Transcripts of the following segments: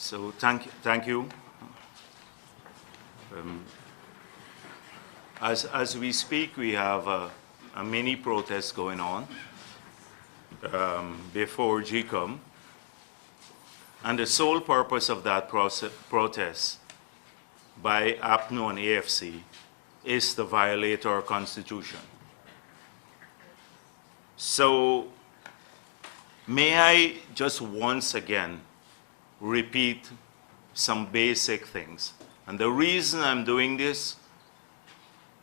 So thank you. Um, as we speak, we have a mini protest going on before GCOM, and the sole purpose of that protest by APNO and AFC is to violate our Constitution. So may I just once again repeat some basic things. And the reason I'm doing this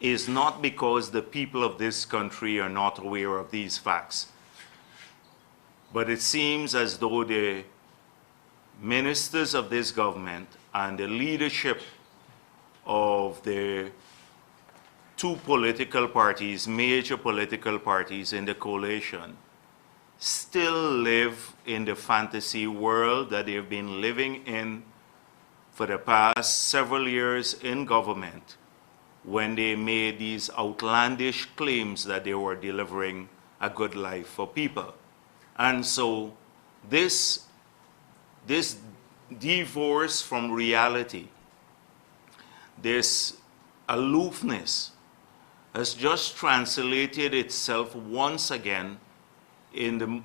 is not because the people of this country are not aware of these facts, but it seems as though the ministers of this government and the leadership of the two political parties, major political parties in the coalition, still live in the fantasy world that they've been living in for the past several years in government, when they made these outlandish claims that they were delivering a good life for people. And so this divorce from reality, this aloofness, has just translated itself once again into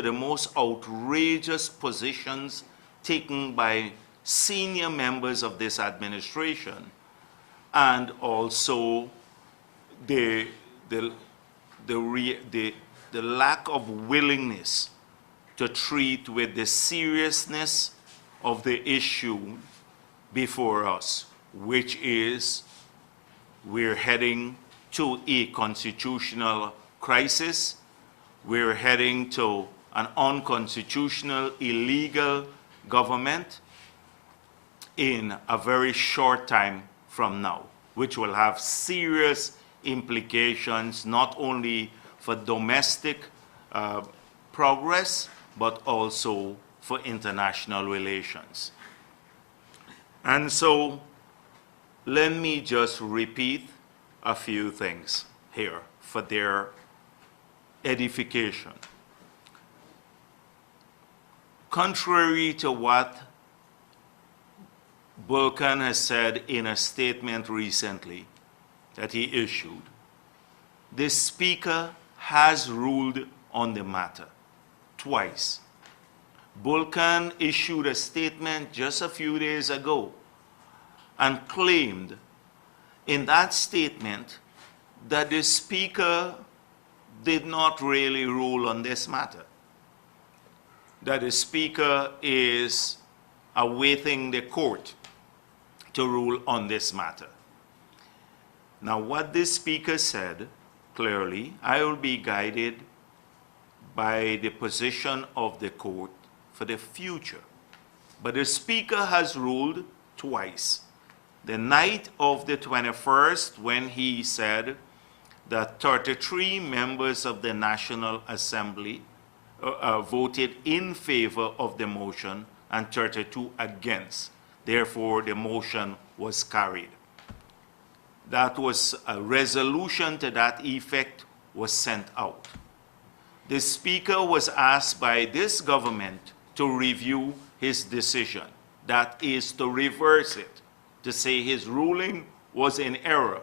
the most outrageous positions taken by senior members of this administration, and also the lack of willingness to treat with the seriousness of the issue before us, which is we're heading to a constitutional crisis. We're heading to an unconstitutional, illegal government in a very short time from now, which will have serious implications not only for domestic progress, but also for international relations. And so let me just repeat a few things here for their edification. Contrary to what Vulcan has said in a statement recently that he issued, the Speaker has ruled on the matter twice. Vulcan issued a statement just a few days ago and claimed in that statement that the Speaker did not really rule on this matter, that the Speaker is awaiting the court to rule on this matter. Now, what this Speaker said, clearly, I will be guided by the position of the court for the future. But the Speaker has ruled twice. The night of the 21st, when he said that 33 members of the National Assembly voted in favor of the motion and 32 against. Therefore, the motion was carried. That was a resolution to that effect was sent out. The Speaker was asked by this government to review his decision. That is to reverse it, to say his ruling was in error.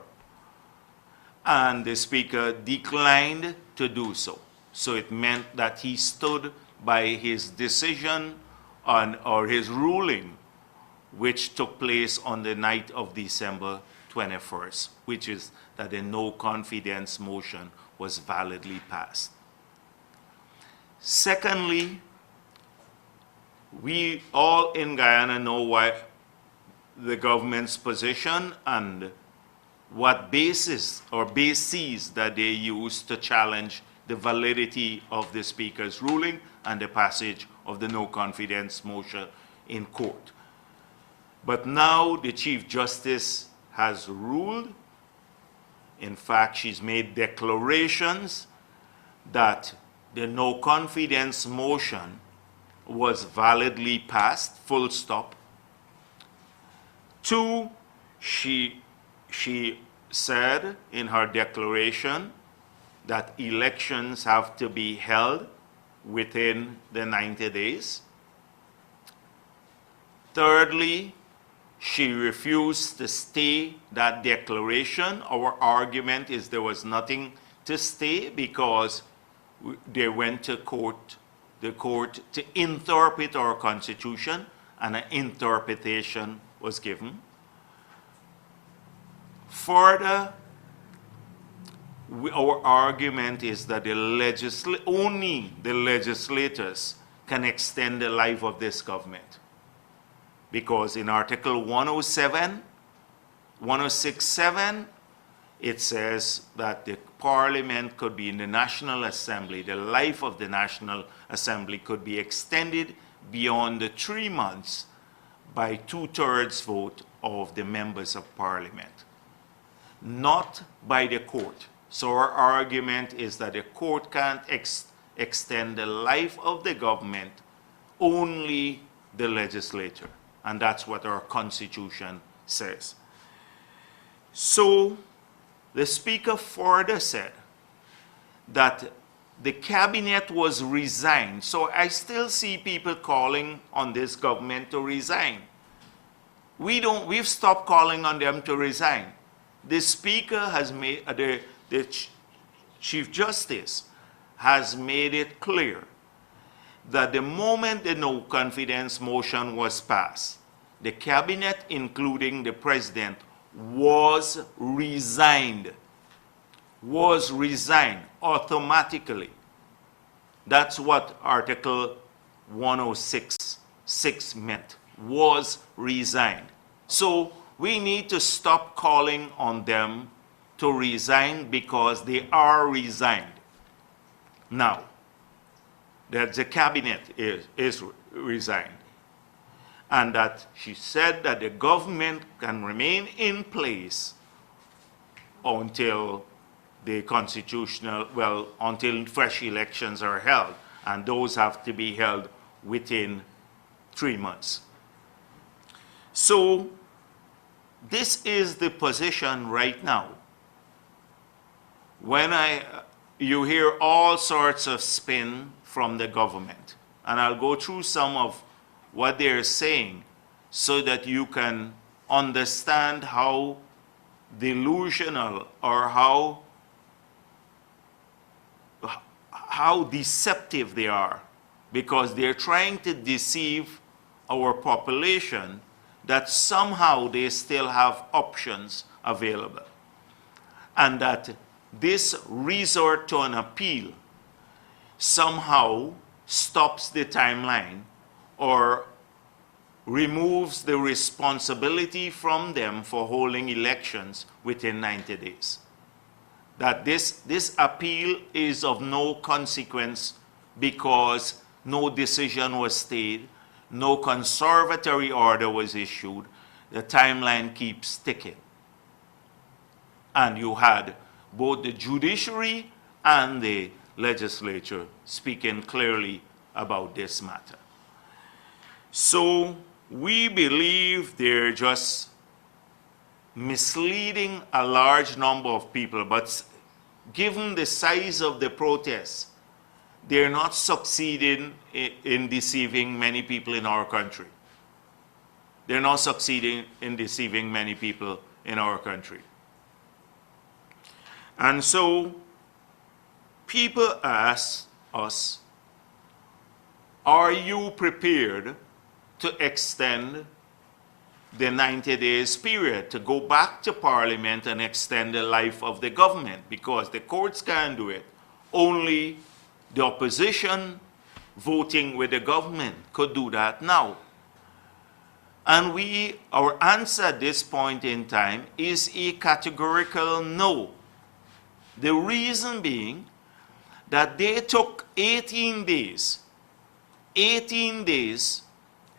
And the Speaker declined to do so. So it meant that he stood by his decision or his ruling, which took place on the night of December 21st, which is that the no confidence motion was validly passed. Secondly, we all in Guyana know why the government's position and what basis or bases that they use to challenge the validity of the Speaker's ruling and the passage of the no confidence motion in court. But now the Chief Justice has ruled. In fact, she's made declarations that the no confidence motion was validly passed, full stop. Two, she said in her declaration that elections have to be held within the 90 days. Thirdly, she refused to stay that declaration. Our argument is there was nothing to stay because they went to the court to interpret our Constitution, and an interpretation was given. Further, our argument is that only the legislators can extend the life of this government. Because in Article 106.7, it says that the Parliament could be in the National Assembly, the life of the National Assembly could be extended beyond the 3 months by 2/3 vote of the members of Parliament, not by the court. So our argument is that the court can't extend the life of the government, only the legislature. And that's what our Constitution says. So the Speaker further said that the cabinet was resigned. So I still see people calling on this government to resign. We've stopped calling on them to resign. The Speaker has made, the Chief Justice has made it clear that the moment the no confidence motion was passed, the cabinet, including the president, was resigned automatically. That's what Article 106.6 meant, was resigned. So we need to stop calling on them to resign because they are resigned. Now, that the cabinet is resigned, and that she said that the government can remain in place until the until fresh elections are held, and those have to be held within 3 months. So this is the position right now. When you hear all sorts of spin from the government, and I'll go through some of what they're saying so that you can understand how delusional or how deceptive they are, because they're trying to deceive our population that somehow they still have options available, and that this resort to an appeal somehow stops the timeline or removes the responsibility from them for holding elections within 90 days. That this appeal is of no consequence because no decision was stayed, no conservatory order was issued, the timeline keeps ticking. And you had both the judiciary and the legislature speaking clearly about this matter. So we believe they're just misleading a large number of people, but given the size of the protests, they're not succeeding in deceiving many people in our country. They're not succeeding in deceiving many people in our country. And so people ask us, are you prepared to extend the 90 days period, to go back to Parliament and extend the life of the government? Because the courts can't do it. Only the opposition voting with the government could do that now. And our answer at this point in time is a categorical no. The reason being that they took 18 days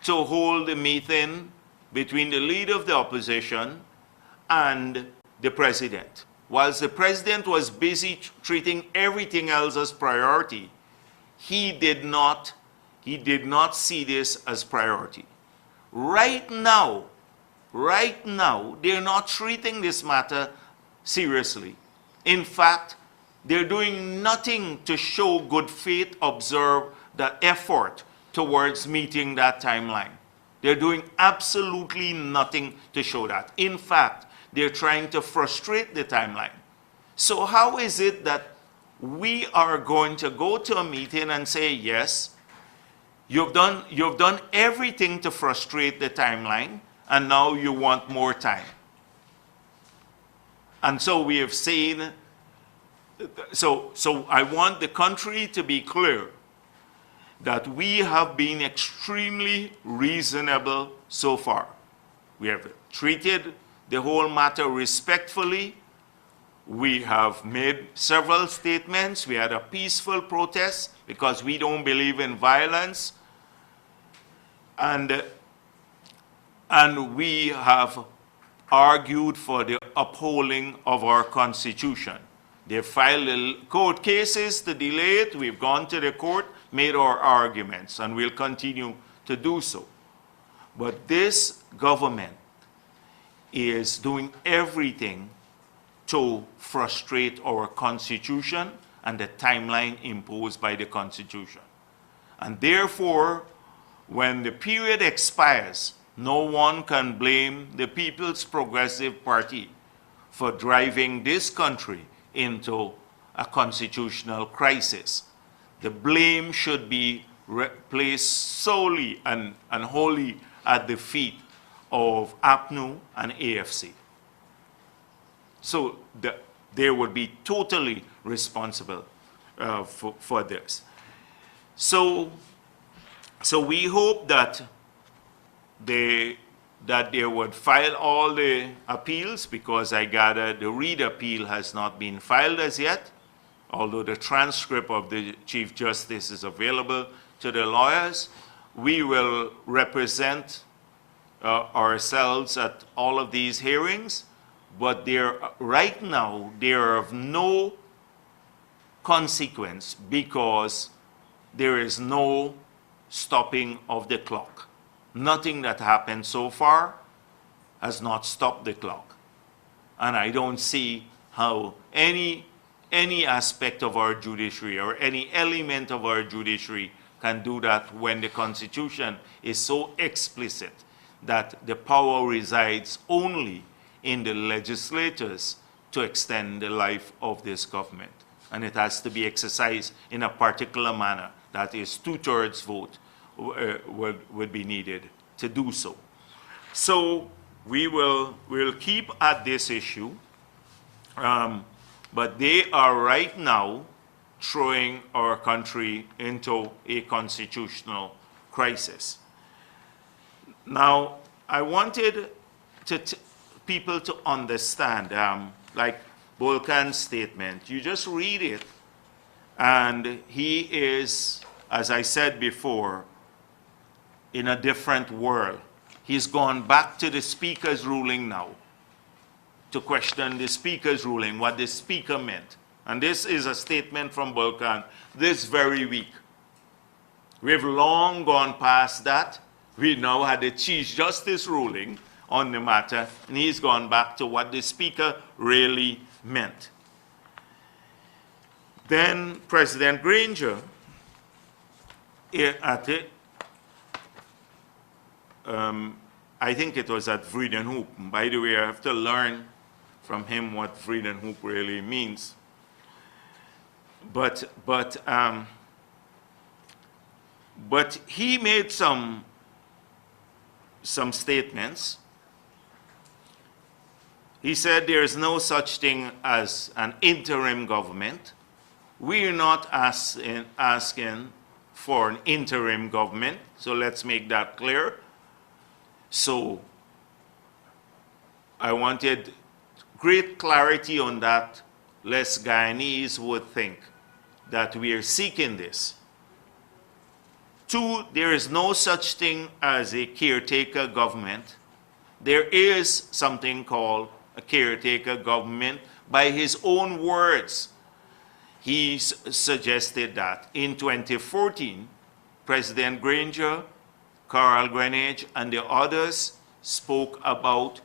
to hold a meeting between the leader of the opposition and the president. Whilst the president was busy treating everything else as priority, he did not see this as priority. Right now, they're not treating this matter seriously. In fact, they're doing nothing to show good faith, observe the effort towards meeting that timeline. They're doing absolutely nothing to show that. In fact, they're trying to frustrate the timeline. So how is it that we are going to go to a meeting and say, yes, you've done everything to frustrate the timeline, and now you want more time? And so we have seen, so I want the country to be clear that we have been extremely reasonable so far. We have treated the whole matter respectfully. We have made several statements. We had a peaceful protest because we don't believe in violence. And we have argued for the upholding of our Constitution. They filed court cases to delay it. We've gone to the court, made our arguments, and we'll continue to do so. But this government is doing everything to frustrate our Constitution and the timeline imposed by the Constitution. And therefore, when the period expires, no one can blame the People's Progressive Party for driving this country into a constitutional crisis. The blame should be placed solely and wholly at the feet of APNU and AFC. So they would be totally responsible for this. So we hope that they would file all the appeals, because I gather the Reed appeal has not been filed as yet, although the transcript of the Chief Justice is available to the lawyers. We will represent ourselves at all of these hearings, but right now they are of no consequence because there is no stopping of the clock. Nothing that happened so far has not stopped the clock. And I don't see how any aspect of our judiciary or any element of our judiciary can do that when the Constitution is so explicit that the power resides only in the legislators to extend the life of this government. And it has to be exercised in a particular manner. That is, 2/3 vote would be needed to do so. So we'll keep at this issue, but they are right now throwing our country into a constitutional crisis. Now, I wanted people to understand, like Volkan's statement, you just read it, and he is, as I said before, in a different world. He's gone back to the Speaker's ruling now to question the Speaker's ruling, what the Speaker meant. And this is a statement from Volkan this very week. We've long gone past that. We now had the Chief Justice ruling on the matter, and he's gone back to what the Speaker really meant. Then President Granger, I think it was at Vredenhoek. By the way, I have to learn from him what Vredenhoek really means. But he made some statements. He said there is no such thing as an interim government. We are not asking for an interim government, so let's make that clear. So I wanted great clarity on that, lest Guyanese would think that we are seeking this. 2, there is no such thing as a caretaker government. There is something called a caretaker government. By his own words, he suggested that in 2014, President Granger, Carl Greenidge, and the others spoke about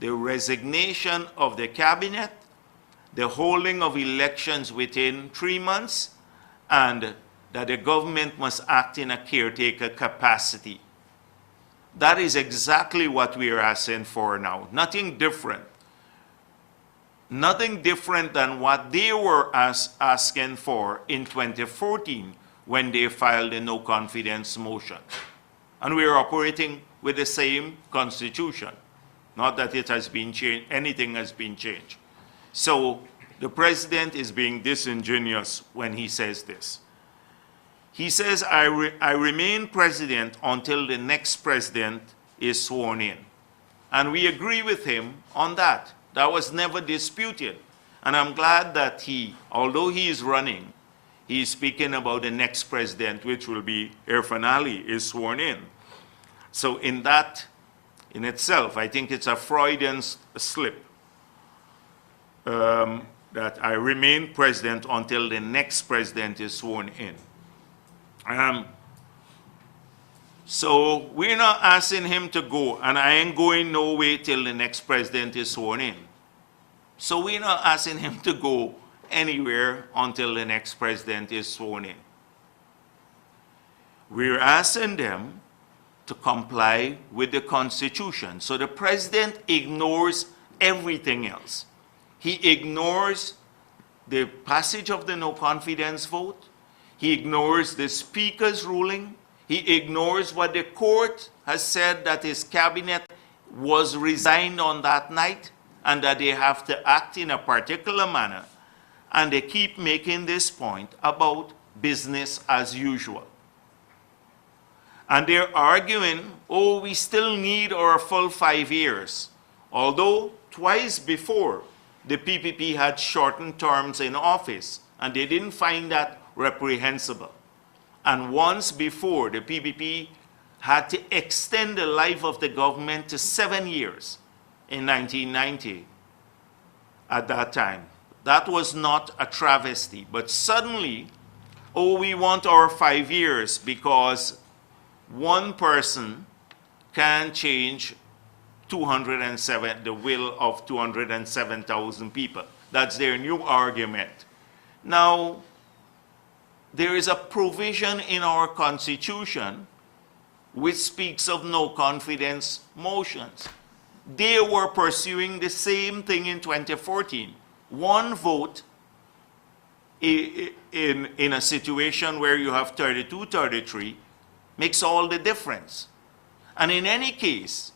the resignation of the cabinet, the holding of elections within 3 months, and that the government must act in a caretaker capacity. That is exactly what we are asking for now. Nothing different. Nothing different than what they were asking for in 2014 when they filed a no confidence motion. And we are operating with the same constitution. Not that it has been changed, anything has been changed. So the president is being disingenuous when he says this. He says, I remain president until the next president is sworn in. And we agree with him on that. That was never disputed. And I'm glad that he, although he is running, he is speaking about the next president, which will be Irfan Ali, is sworn in. So in that, in itself, I think it's a Freudian slip that I remain president until the next president is sworn in. So we're not asking him to go, and I ain't going no way till the next president is sworn in. So we're not asking him to go anywhere until the next president is sworn in. We're asking them to comply with the Constitution. So the president ignores everything else. He ignores the passage of the no confidence vote. He ignores the Speaker's ruling. He ignores what the court has said, that his cabinet was resigned on that night and that they have to act in a particular manner. And they keep making this point about business as usual. And they're arguing, oh, we still need our full 5 years. Although twice before, the PPP had shortened terms in office, and they didn't find that reprehensible. And once before, the PPP had to extend the life of the government to 7 years in 1990 at that time. That was not a travesty. But suddenly, oh, we want our 5 years because one person can change the will of 207,000 people. That's their new argument. Now, there is a provision in our Constitution which speaks of no confidence motions. They were pursuing the same thing in 2014. One vote in a situation where you have 32, 33 makes all the difference. And in any case,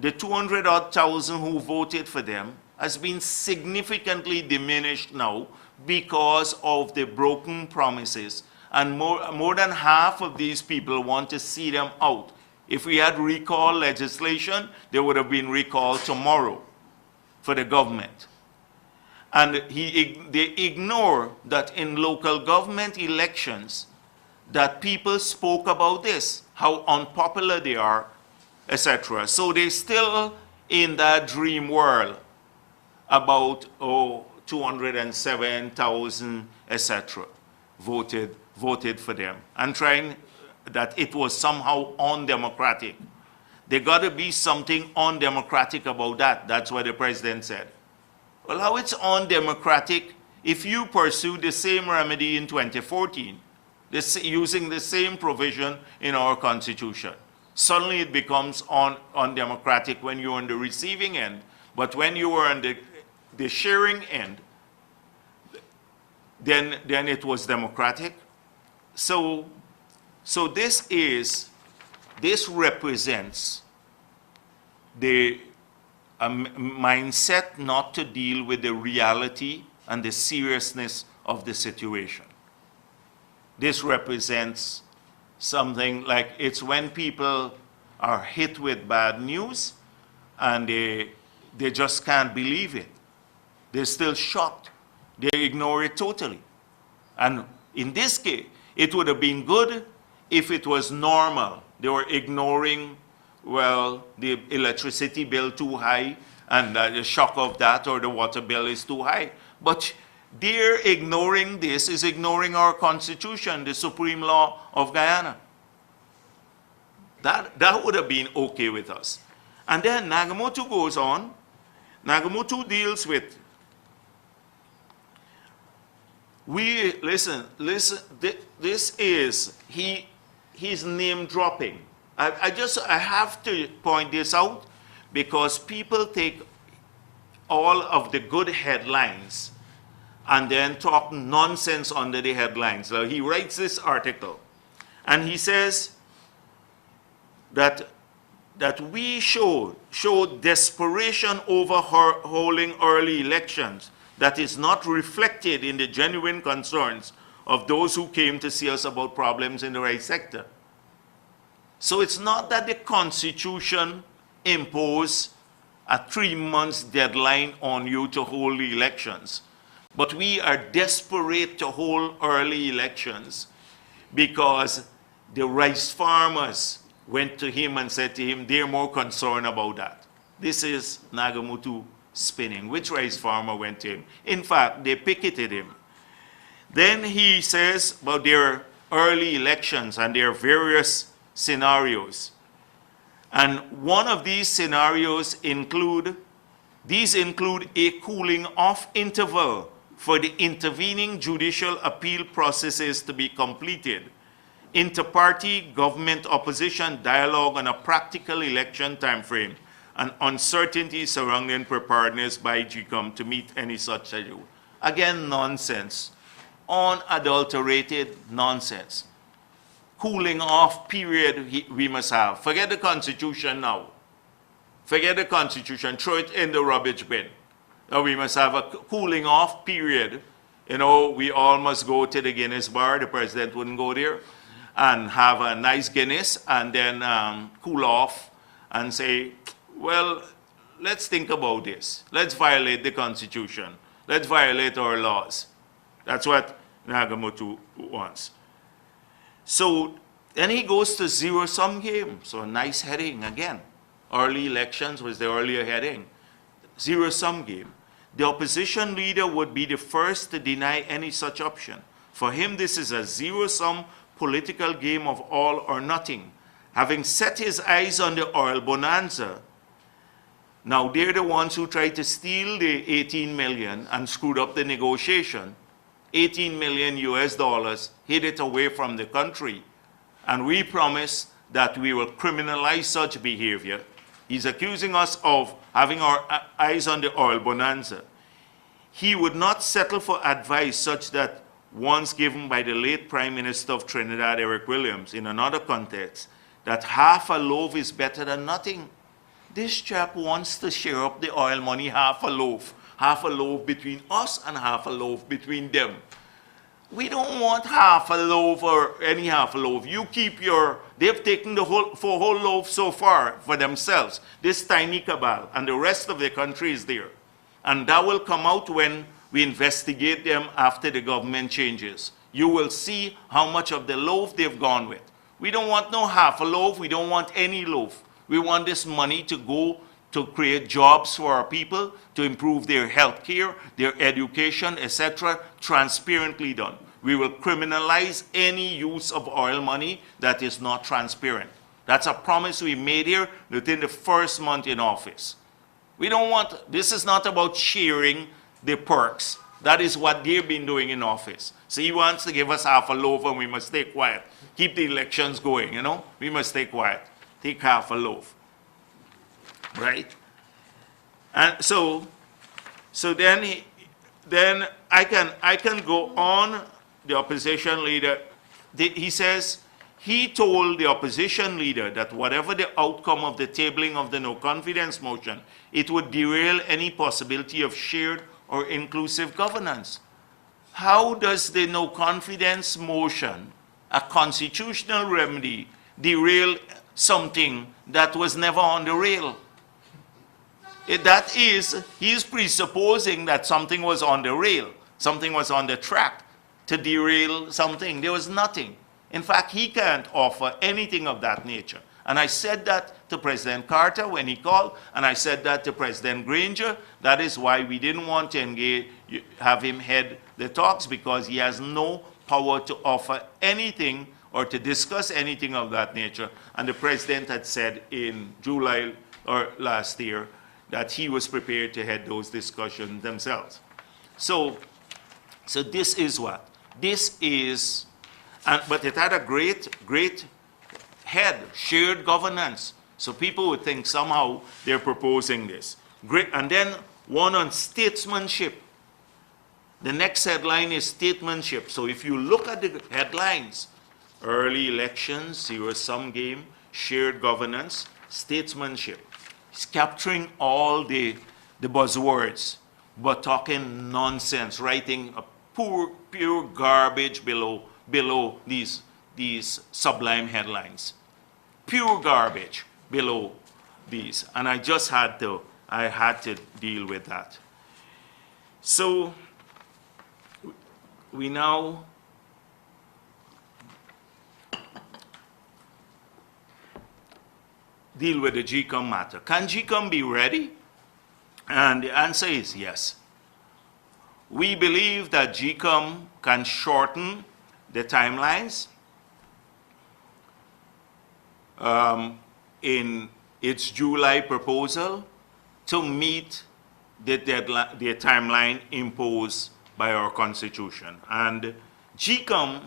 the 200,000 who voted for them has been significantly diminished now because of the broken promises. And more than half of these people want to see them out. If we had recall legislation, there would have been recall tomorrow for the government. And they ignore that in local government elections, that people spoke about this, how unpopular they are, etc. So they're still in that dream world about, oh, 207,000, etc., voted for them, and trying that it was somehow undemocratic. There got to be something undemocratic about that. That's what the president said. Well, how it's undemocratic if you pursue the same remedy in 2014, using the same provision in our Constitution? Suddenly it becomes undemocratic when you're on the receiving end, but when you were on the sharing end, then it was democratic. So this represents the mindset not to deal with the reality and the seriousness of the situation. This represents something like, it's when people are hit with bad news and they just can't believe it. They're still shocked. They ignore it totally. And in this case, it would have been good if it was normal. They were ignoring, well, the electricity bill too high, and the shock of that, or the water bill is too high. But they're ignoring this, is ignoring our Constitution, the supreme law of Guyana. That would have been okay with us. And then Nagamootoo goes on. Nagamootoo deals with, listen, this is, he's name dropping. I have to point this out because people take all of the good headlines and then talk nonsense under the headlines. So he writes this article and he says that we show desperation over holding early elections that is not reflected in the genuine concerns of those who came to see us about problems in the rice sector. So it's not that the Constitution imposed a 3-month deadline on you to hold the elections, but we are desperate to hold early elections because the rice farmers went to him and said to him, they're more concerned about that. This is Nagamutu spinning. Which rice farmer went to him? In fact, they picketed him. Then he says about their early elections and their various scenarios. And one of these scenarios include a cooling off interval for the intervening judicial appeal processes to be completed, inter-party government opposition dialogue on a practical election timeframe, and uncertainty surrounding preparedness by GCOM to meet any such schedule. Again, nonsense. Unadulterated nonsense. Cooling off period we must have. Forget the Constitution now. Forget the Constitution. Throw it in the rubbish bin. Now we must have a cooling off period. You know, we all must go to the Guinness bar. The president wouldn't go there. And have a nice Guinness and then cool off and say, well, let's think about this. Let's violate the Constitution. Let's violate our laws. That's what Nagamutu wants. So then he goes to zero-sum game. So a nice heading again. Early elections was the earlier heading. Zero-sum game. The opposition leader would be the first to deny any such option. For him, this is a zero-sum political game of all or nothing. Having set his eyes on the oil bonanza, now they're the ones who tried to steal the 18 million and screwed up the negotiation. 18 million US dollars, hid it away from the country. And we promise that we will criminalize such behavior. He's accusing us of having our eyes on the oil bonanza. He would not settle for advice such that once given by the late Prime Minister of Trinidad, Eric Williams, in another context, that half a loaf is better than nothing. This chap wants to share up the oil money half a loaf between us and half a loaf between them. We don't want half a loaf or any half a loaf. You keep your, they've taken the whole loaf so far for themselves, this tiny cabal, and the rest of the country is there. And that will come out when we investigate them after the government changes. You will see how much of the loaf they've gone with. We don't want no half a loaf. We don't want any loaf. We want this money to go to create jobs for our people, to improve their health care, their education, etc., transparently done. We will criminalize any use of oil money that is not transparent. That's a promise we made here within the first month in office. We don't want, this is not about sharing the perks. That is what they've been doing in office. So he wants to give us half a loaf and we must stay quiet. Keep the elections going, you know? We must stay quiet. Take half a loaf. Right? And so then I can go on. The opposition leader, he says, he told the opposition leader that whatever the outcome of the tabling of the no confidence motion, it would derail any possibility of shared or inclusive governance. How does the no confidence motion, a constitutional remedy, derail something that was never on the rail? That is, he's presupposing that something was on the rail, something was on the track to derail something. There was nothing. In fact, he can't offer anything of that nature. And I said that to President Carter when he called, and I said that to President Granger. That is why we didn't want to engage, have him head the talks, because he has no power to offer anything or to discuss anything of that nature. And the president had said in July or last year that he was prepared to head those discussions themselves. So this is what? This is, but it had a great head, shared governance. So people would think somehow they're proposing this. Great. And then one on statesmanship. The next headline is statesmanship. So if you look at the headlines, early elections, zero-sum game, shared governance, statesmanship. It's capturing all the buzzwords, but talking nonsense, writing a pure garbage below these sublime headlines. Pure garbage below these. And I just had to deal with that. So we now deal with the GCOM matter. Can GCOM be ready? And the answer is yes. We believe that GCOM can shorten the timelines in its July proposal to meet the timeline imposed by our Constitution. And GCOM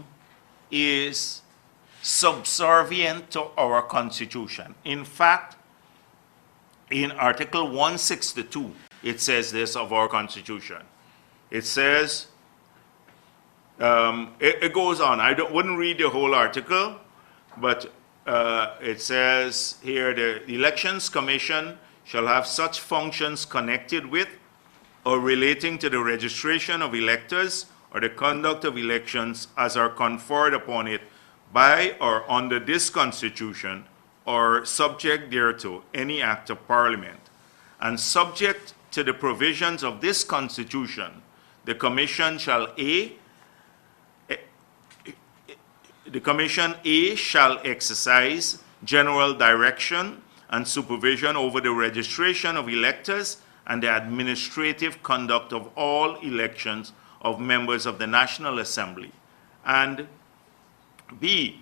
is subservient to our Constitution. In fact, in Article 162, it says this of our Constitution. It says, it goes on. I wouldn't read the whole article, but it says here, the Elections Commission shall have such functions connected with or relating to the registration of electors or the conduct of elections as are conferred upon it by or under this Constitution or subject thereto any act of Parliament, and subject to the provisions of this Constitution, the Commission shall shall exercise general direction and supervision over the registration of electors and the administrative conduct of all elections of members of the National Assembly, and B,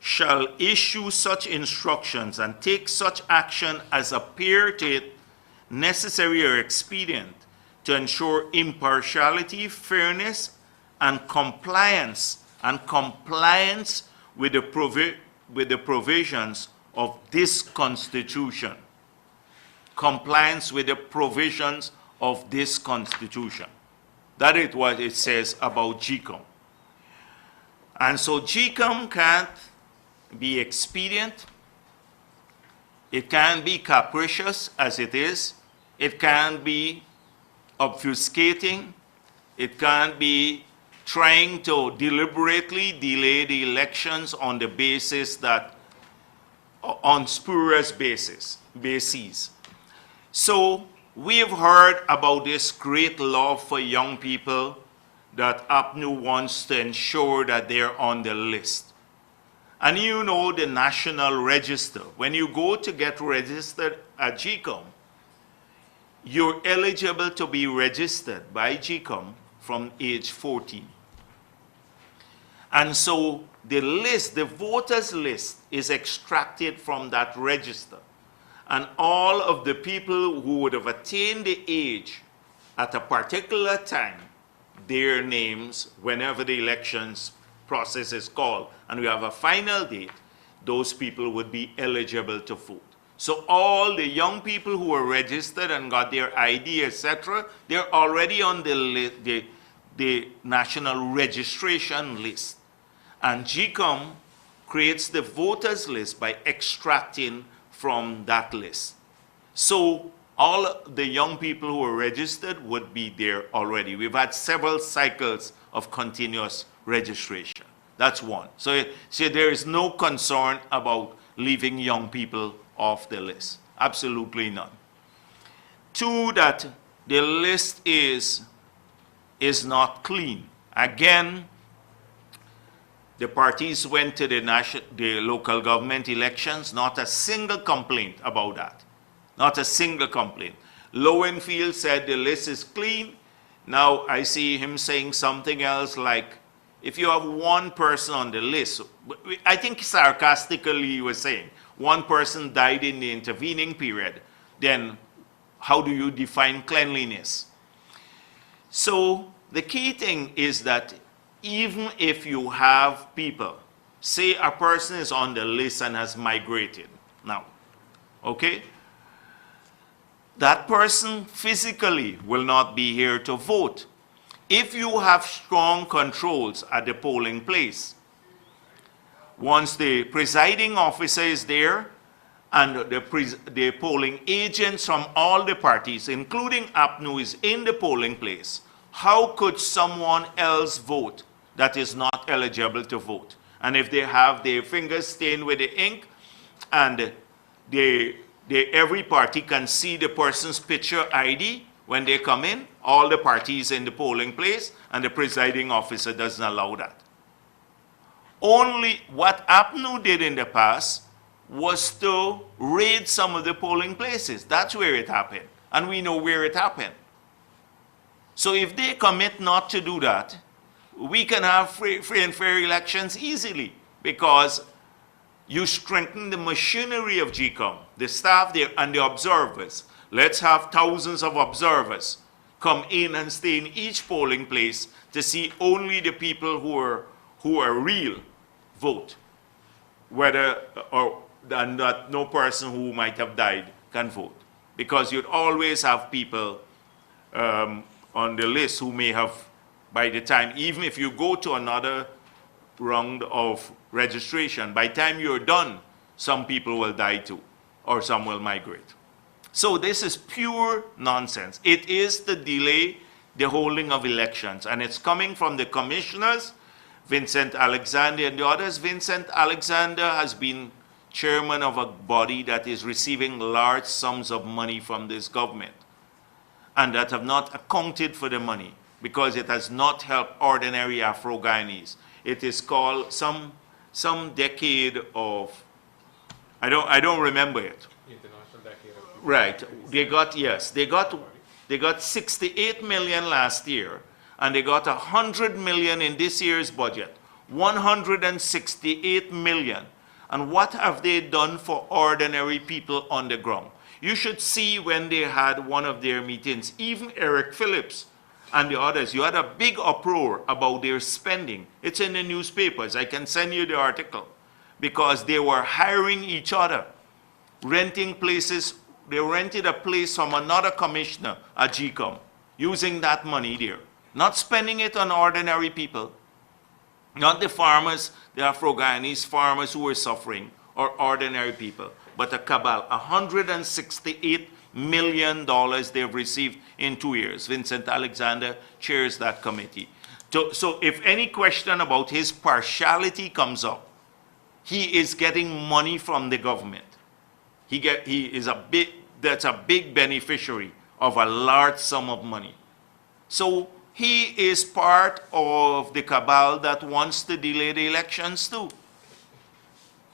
shall issue such instructions and take such action as appear to it necessary or expedient to ensure impartiality, fairness, and compliance with the provisions of this Constitution. Compliance with the provisions of this Constitution. That is what it says about GCOM. And so GCOM can't be expedient. It can be capricious as it is. It can be obfuscating. It can be trying to deliberately delay the elections on the basis that, on spurious bases. So we have heard about this great law for young people that APNU wants to ensure that they're on the list. And you know the National Register. When you go to get registered at GCOM, you're eligible to be registered by GCOM from age 14. And so the list, the voters list, is extracted from that register. And all of the people who would have attained the age at a particular time, their names, whenever the elections process is called, and we have a final date, those people would be eligible to vote. So all the young people who are registered and got their ID, etc., they're already on the national registration list. And GCOM creates the voters list by extracting from that list. So all the young people who are registered would be there already. We've had several cycles of continuous registration. That's one. So there is no concern about leaving young people off the list. Absolutely none. Two, that the list is not clean. Again, the parties went to the local government elections, not a single complaint about that. Not a single complaint. Lowenfield said the list is clean. Now I see him saying something else like, if you have one person on the list, I think sarcastically he was saying, one person died in the intervening period, then how do you define cleanliness? So the key thing is that even if you have people say a person is on the list and has migrated now, okay? That person physically will not be here to vote. If you have strong controls at the polling place, once the presiding officer is there and the polling agents from all the parties, including APNU, is in the polling place, how could someone else vote that is not eligible to vote? And if they have their fingers stained with the ink and every party can see the person's picture ID when they come in, all the parties in the polling place, and the presiding officer doesn't allow that. Only what APNU did in the past was to raid some of the polling places. That's where it happened, and we know where it happened. So if they commit not to do that, we can have free and fair elections easily, because you strengthen the machinery of GCOM, the staff there and the observers. Let's have thousands of observers come in and stay in each polling place to see only the people who are real vote, whether or that no person who might have died can vote. Because you'd always have people on the list who may have, by the time, even if you go to another round of registration, by the time you're done, some people will die too, or some will migrate. So this is pure nonsense. It is to delay the holding of elections, and it's coming from the commissioners, Vincent Alexander and the others. Vincent Alexander has been chairman of a body that is receiving large sums of money from this government, and that have not accounted for the money because it has not helped ordinary Afro-Guyanese. It is called some decade of, I don't remember it. International Decade of Right. They got 68 million last year, and they got 100 million in this year's budget. 168 million. And what have they done for ordinary people on the ground? You should see when they had one of their meetings, even Eric Phillips and the others, you had a big uproar about their spending. It's in the newspapers. I can send you the article. Because they were hiring each other, renting places. They rented a place from another commissioner at GCOM, using that money there. Not spending it on ordinary people, not the farmers, the Afro-Guyanese farmers who were suffering, or ordinary people, but a cabal. $168 million they've received in 2 years. Vincent Alexander chairs that committee. So if any question about his partiality comes up, he is getting money from the government. That's a big beneficiary of a large sum of money. So he is part of the cabal that wants to delay the elections too.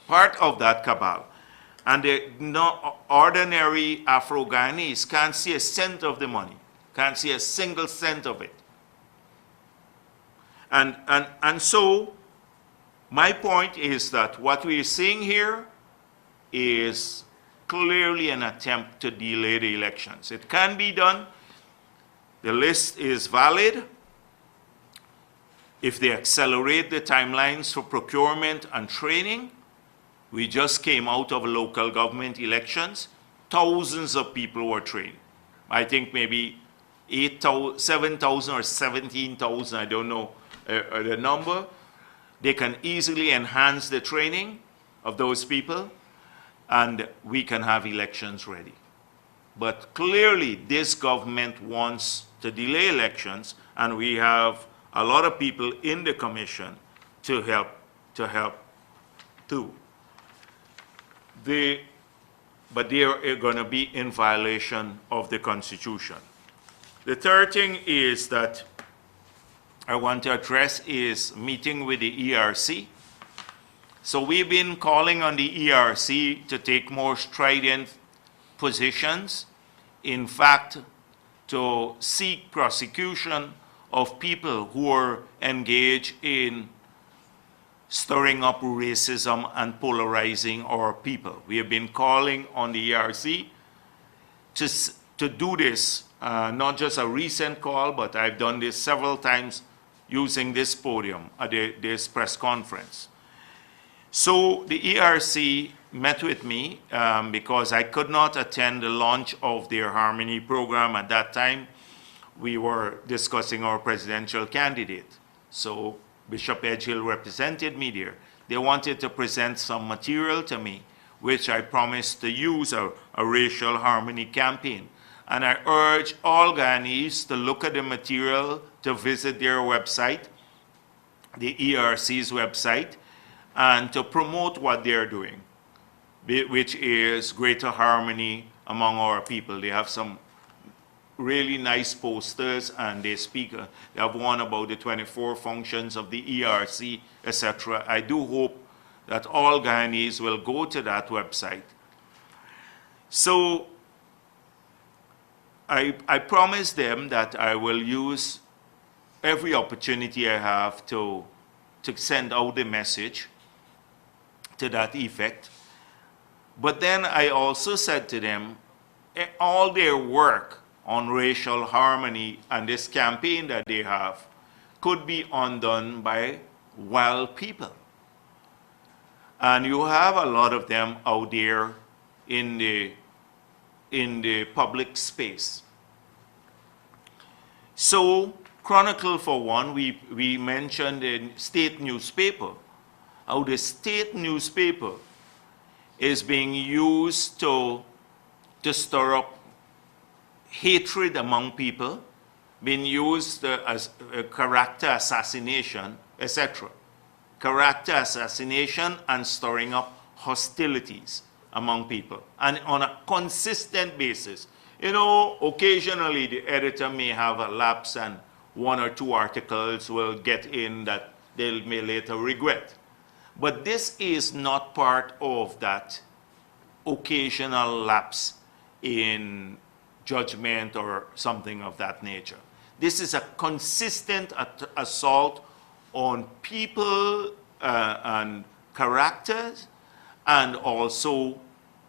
Part of that cabal. And the ordinary Afro-Guyanese can't see a cent of the money, can't see a single cent of it. And so my point is that what we're seeing here is clearly an attempt to delay the elections. It can be done. The list is valid if they accelerate the timelines for procurement and training. We just came out of local government elections. Thousands of people were trained. I think maybe 7,000 or 17,000, I don't know the number. They can easily enhance the training of those people, and we can have elections ready. But clearly, this government wants to delay elections, and we have a lot of people in the commission to help too. But they are going to be in violation of the Constitution. The third thing is that I want to address is meeting with the ERC. So we've been calling on the ERC to take more strident positions. In fact, to seek prosecution of people who are engaged in stirring up racism and polarizing our people. We have been calling on the ERC to do this, not just a recent call, but I've done this several times using this podium at this press conference. So the ERC met with me because I could not attend the launch of their Harmony program at that time. We were discussing our presidential candidate. So Bishop Edgehill represented me there. They wanted to present some material to me, which I promised to use a racial harmony campaign. And I urge all Guyanese to look at the material, to visit their website, the ERC's website, and to promote what they're doing, which is greater harmony among our people. They have some really nice posters, and they have one about the 24 functions of the ERC, etc. I do hope that all Guyanese will go to that website. So I promised them that I will use every opportunity I have to send out the message to that effect. But then I also said to them, all their work on racial harmony and this campaign that they have could be undone by wild people. And you have a lot of them out there in the public space. So, Chronicle for one, we mentioned in state newspaper, how the state newspaper is being used to stir up hatred among people, being used as character assassination, etc. Character assassination and stirring up hostilities among people, and on a consistent basis. You know, occasionally the editor may have a lapse and one or two articles will get in that they may later regret. But this is not part of that occasional lapse in judgment or something of that nature. This is a consistent assault on people and characters, and also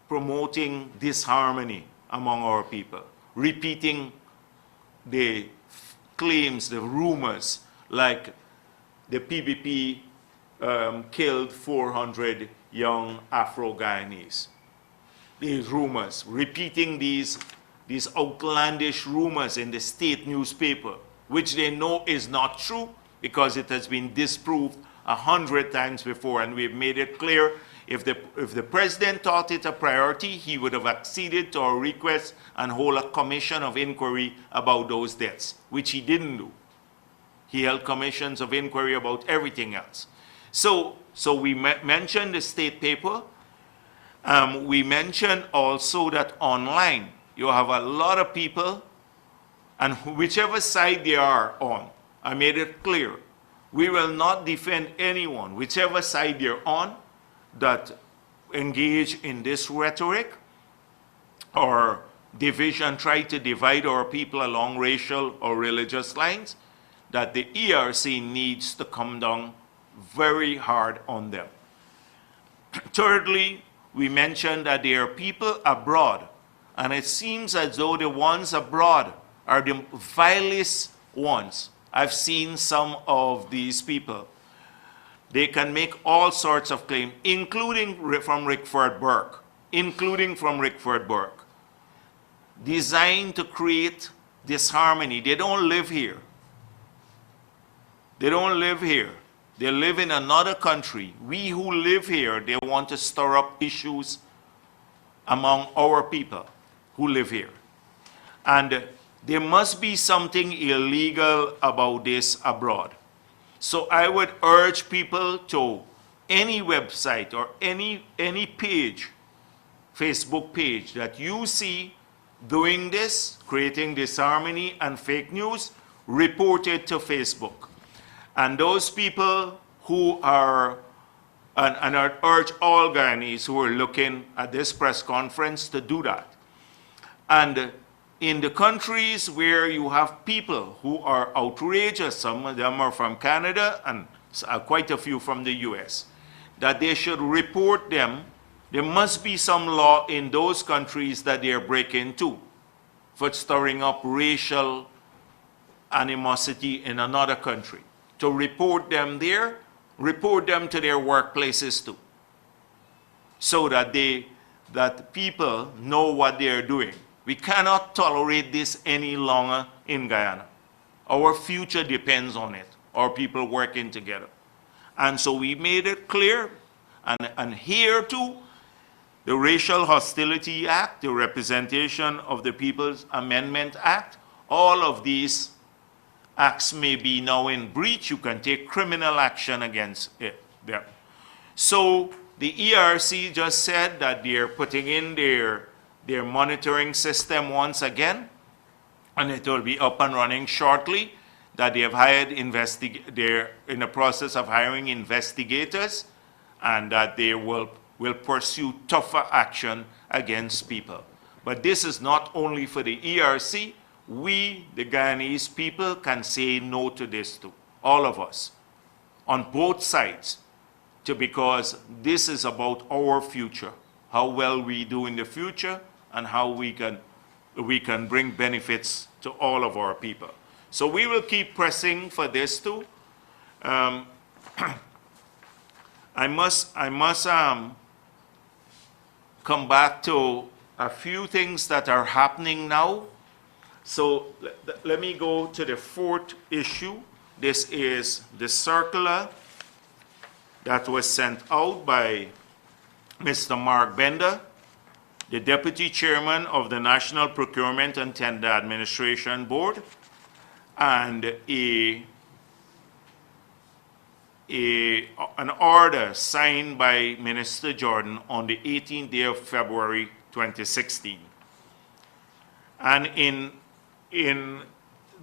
promoting disharmony among our people, repeating the claims, the rumors, like the PBP killed 400 young Afro-Guyanese. These rumors, repeating these outlandish rumors in the state newspaper, which they know is not true because it has been disproved 100 times before, and we've made it clear if the president thought it a priority, he would have acceded to our request and hold a commission of inquiry about those deaths, which he didn't do. He held commissions of inquiry about everything else. So we mentioned the state paper. We mentioned also that online you have a lot of people, and whichever side they are on, I made it clear, we will not defend anyone, whichever side they're on, that engage in this rhetoric or division, try to divide our people along racial or religious lines, that the ERC needs to come down very hard on them. Thirdly, we mentioned that there are people abroad, and it seems as though the ones abroad are the vilest ones. I've seen some of these people. They can make all sorts of claims, including from Rickford Burke, designed to create disharmony. They don't live here. They don't live here. They live in another country. We who live here, they want to stir up issues among our people who live here. And there must be something illegal about this abroad. So I would urge people to any website or any page, Facebook page that you see doing this, creating disharmony and fake news, report it to Facebook. And those people who are, and I urge all Guyanese who are looking at this press conference to do that. And in the countries where you have people who are outrageous, some of them are from Canada and quite a few from the US, that they should report them. There must be some law in those countries that they are breaking too for stirring up racial animosity in another country. To report them there, report them to their workplaces too. so that people know what they are doing. We cannot tolerate this any longer in Guyana. Our future depends on it, our people working together. And so we made it clear, and here too, the Racial Hostility Act, the Representation of the People's Amendment Act, all of these acts may be now in breach. You can take criminal action against them. So the ERC just said that they're putting in their monitoring system once again, and it will be up and running shortly, that they have hired they're in the process of hiring investigators, and that they will pursue tougher action against people. But this is not only for the ERC. We, the Guyanese people, can say no to this too, all of us, on both sides, because this is about our future, how well we do in the future, and how we can bring benefits to all of our people. So we will keep pressing for this too. I must come back to a few things that are happening now. So let me go to the fourth issue. This is the circular that was sent out by Mr. Mark Bender, the Deputy Chairman of the National Procurement and Tender Administration Board, and an order signed by Minister Jordan on the 18th day of February 2016. And in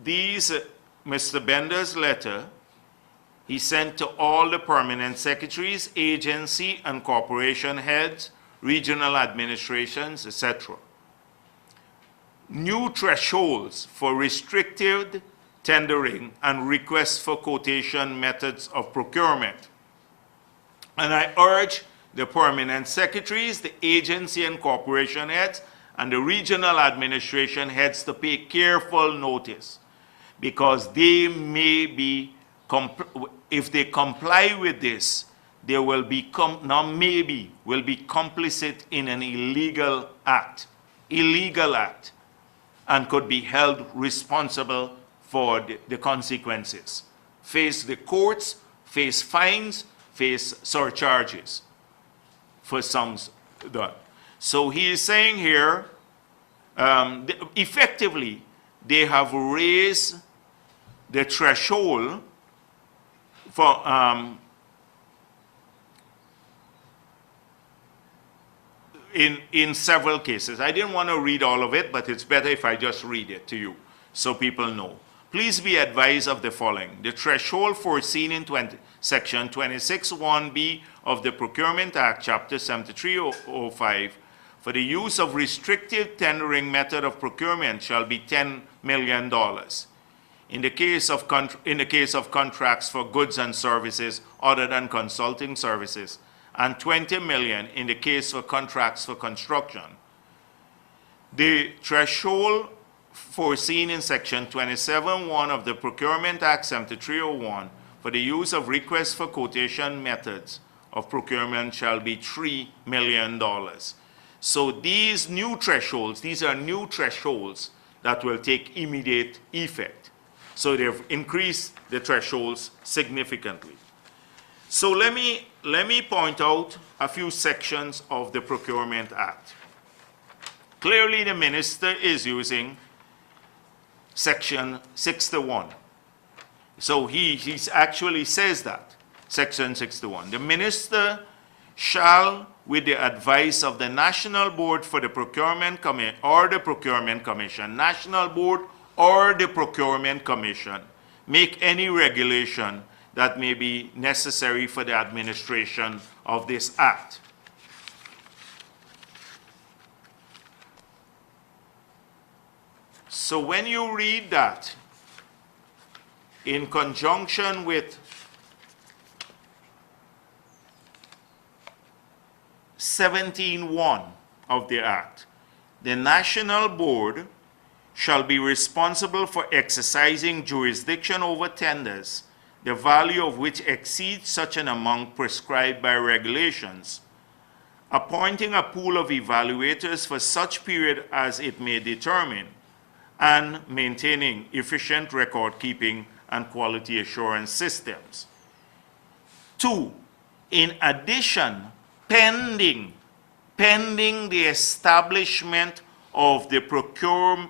these, Mr. Bender's letter, he sent to all the permanent secretaries, agency and corporation heads, regional administrations, etc. New thresholds for restricted tendering and requests for quotation methods of procurement. And I urge the permanent secretaries, the agency and corporation heads, and the regional administration heads to pay careful notice, because they may be, if they comply with this, they will be, will be complicit in an illegal act, and could be held responsible for the consequences. Face the courts, face fines, face surcharges for sums done. So he is saying here, effectively, they have raised the threshold for in several cases. I didn't want to read all of it, but it's better if I just read it to you so people know. Please be advised of the following. The threshold foreseen in Section 26(1)(b) of the Procurement Act, Chapter 7305, for the use of restrictive tendering method of procurement shall be $10 million. In the case of contracts for goods and services other than consulting services, and $20 million in the case of contracts for construction. The threshold foreseen in Section 27(1) of the Procurement Act 7301 for the use of requests for quotation methods of procurement shall be $3 million. So these new thresholds, these are new thresholds that will take immediate effect. So they've increased the thresholds significantly. So let me point out a few sections of the Procurement Act. Clearly the minister is using Section 61. So he actually says that, Section 61. The minister shall, with the advice of the National Board for the Procurement Commission or the Procurement Commission, National Board or the Procurement Commission, make any regulation that may be necessary for the administration of this act. So when you read that in conjunction with 17(1) of the Act, the National Board shall be responsible for exercising jurisdiction over tenders, the value of which exceeds such an amount prescribed by regulations, appointing a pool of evaluators for such period as it may determine, and maintaining efficient record keeping and quality assurance systems. 2, in addition, pending the establishment of the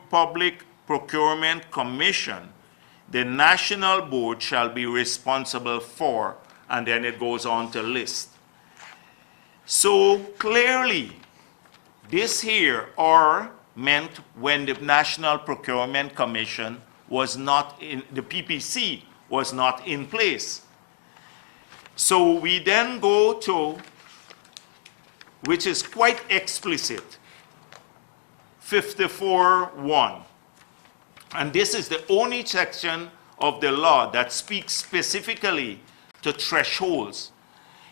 Public Procurement Commission, the National Board shall be responsible for, and then it goes on to list. So clearly, this here are meant when the National Procurement Commission was not in, the PPC was not in place. So we then go to, which is quite explicit, 54(1). And this is the only section of the law that speaks specifically to thresholds.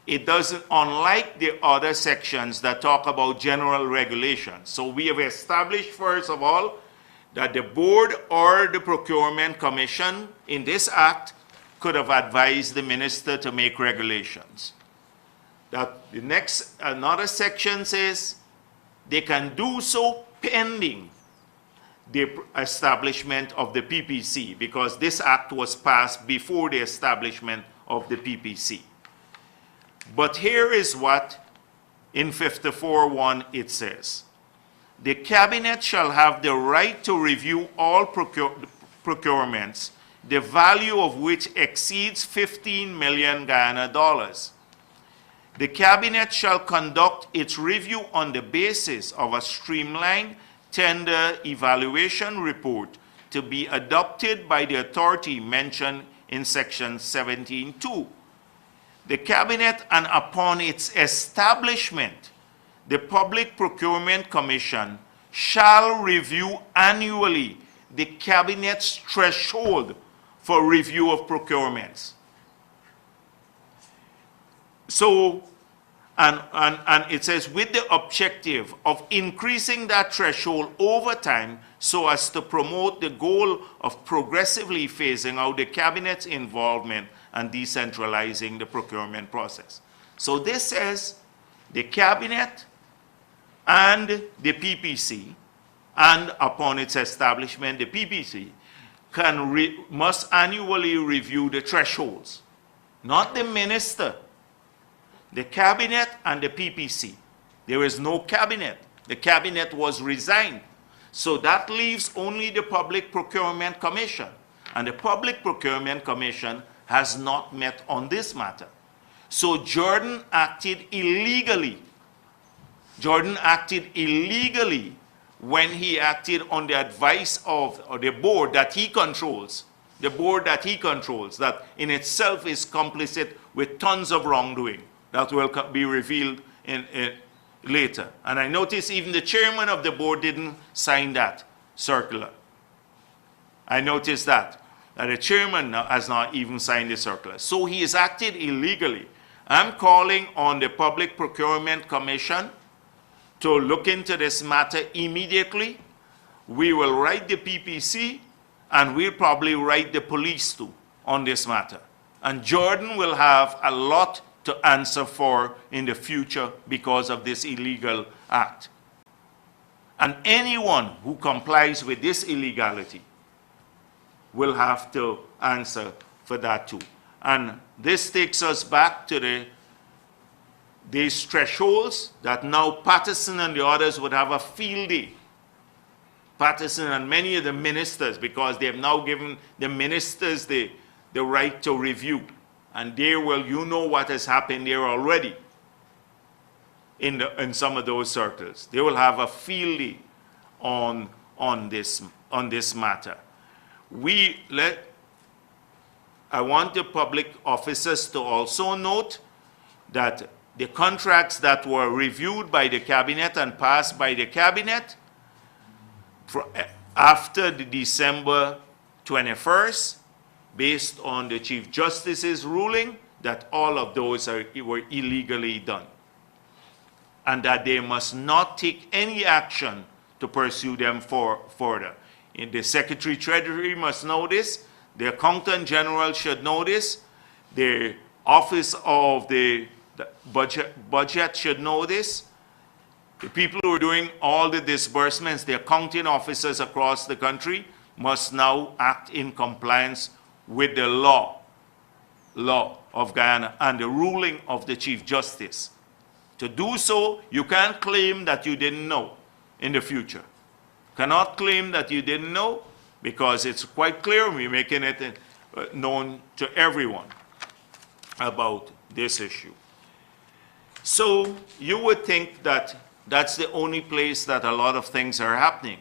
It doesn't, unlike the other sections that talk about general regulations. So we have established, first of all, that the board or the procurement commission in this act could have advised the minister to make regulations. That the next, another section says they can do so pending the establishment of the PPC, because this act was passed before the establishment of the PPC. But here is what in 54(1) it says. The cabinet shall have the right to review all procurements, the value of which exceeds 15 million Guyana dollars. The cabinet shall conduct its review on the basis of a streamlined tender evaluation report to be adopted by the authority mentioned in section 17(2). The cabinet, and upon its establishment, the Public Procurement Commission shall review annually the cabinet's threshold for review of procurements. So, and it says, with the objective of increasing that threshold over time so as to promote the goal of progressively phasing out the cabinet's involvement and decentralizing the procurement process. So this says the cabinet and the PPC, and upon its establishment, the PPC must annually review the thresholds, not the minister. The cabinet and the PPC. There is no cabinet. The cabinet was resigned. So that leaves only the Public Procurement Commission. And the Public Procurement Commission has not met on this matter. So Jordan acted illegally. Jordan acted illegally when he acted on the advice of the board that he controls. The board that he controls, that in itself is complicit with tons of wrongdoing that will be revealed later. And I notice even the chairman of the board didn't sign that circular. I noticed that the chairman has not even signed the circular. So he has acted illegally. I'm calling on the Public Procurement Commission to look into this matter immediately. We will write the PPC, and we'll probably write the police too on this matter. And Jordan will have a lot to answer for in the future because of this illegal act. And anyone who complies with this illegality will have to answer for that too. And this takes us back to these thresholds that now Patterson and the others would have a field day. Patterson and many of the ministers, because they have now given the ministers the right to review. And they will, you know what has happened there already in some of those circles. They will have a field day on this matter. I want the public officers to also note that the contracts that were reviewed by the cabinet and passed by the cabinet after the December 21st, based on the Chief Justice's ruling, that all of those were illegally done, and that they must not take any action to pursue them further. The Secretary Treasury must know this, the Accountant General should know this, the Office of the Budget should know this, The people who are doing all the disbursements, the accounting officers across the country, must now act in compliance with the law of Guyana and the ruling of the Chief Justice. To do so, you can't claim that you didn't know in the future. Cannot claim that you didn't know, because it's quite clear, we're making it known to everyone about this issue. So you would think that that's the only place that a lot of things are happening.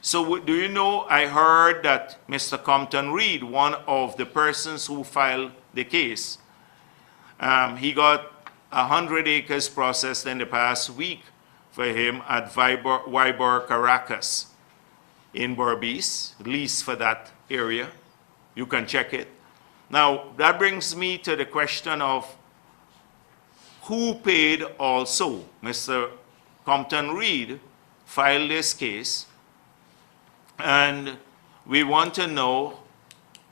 So do you know, I heard that Mr. Compton Reed, one of the persons who filed the case, he got 100 acres processed in the past week for him at Ybor Caracas in Berbice, lease for that area. You can check it. Now, that brings me to the question of who paid also. Mr. Compton Reed filed this case, and we want to know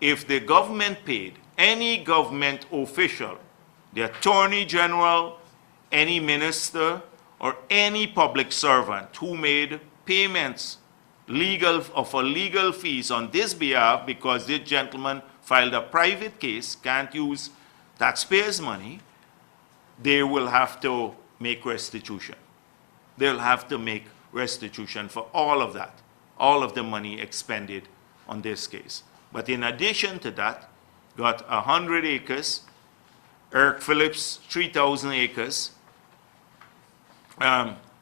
if the government paid, any government official, the Attorney General, any minister, or any public servant who made payments for legal fees on this behalf, because this gentleman filed a private case, can't use taxpayers' money, they will have to make restitution. They'll have to make restitution for all of that, all of the money expended on this case. But in addition to that, got 100 acres, Eric Phillips, 3,000 acres.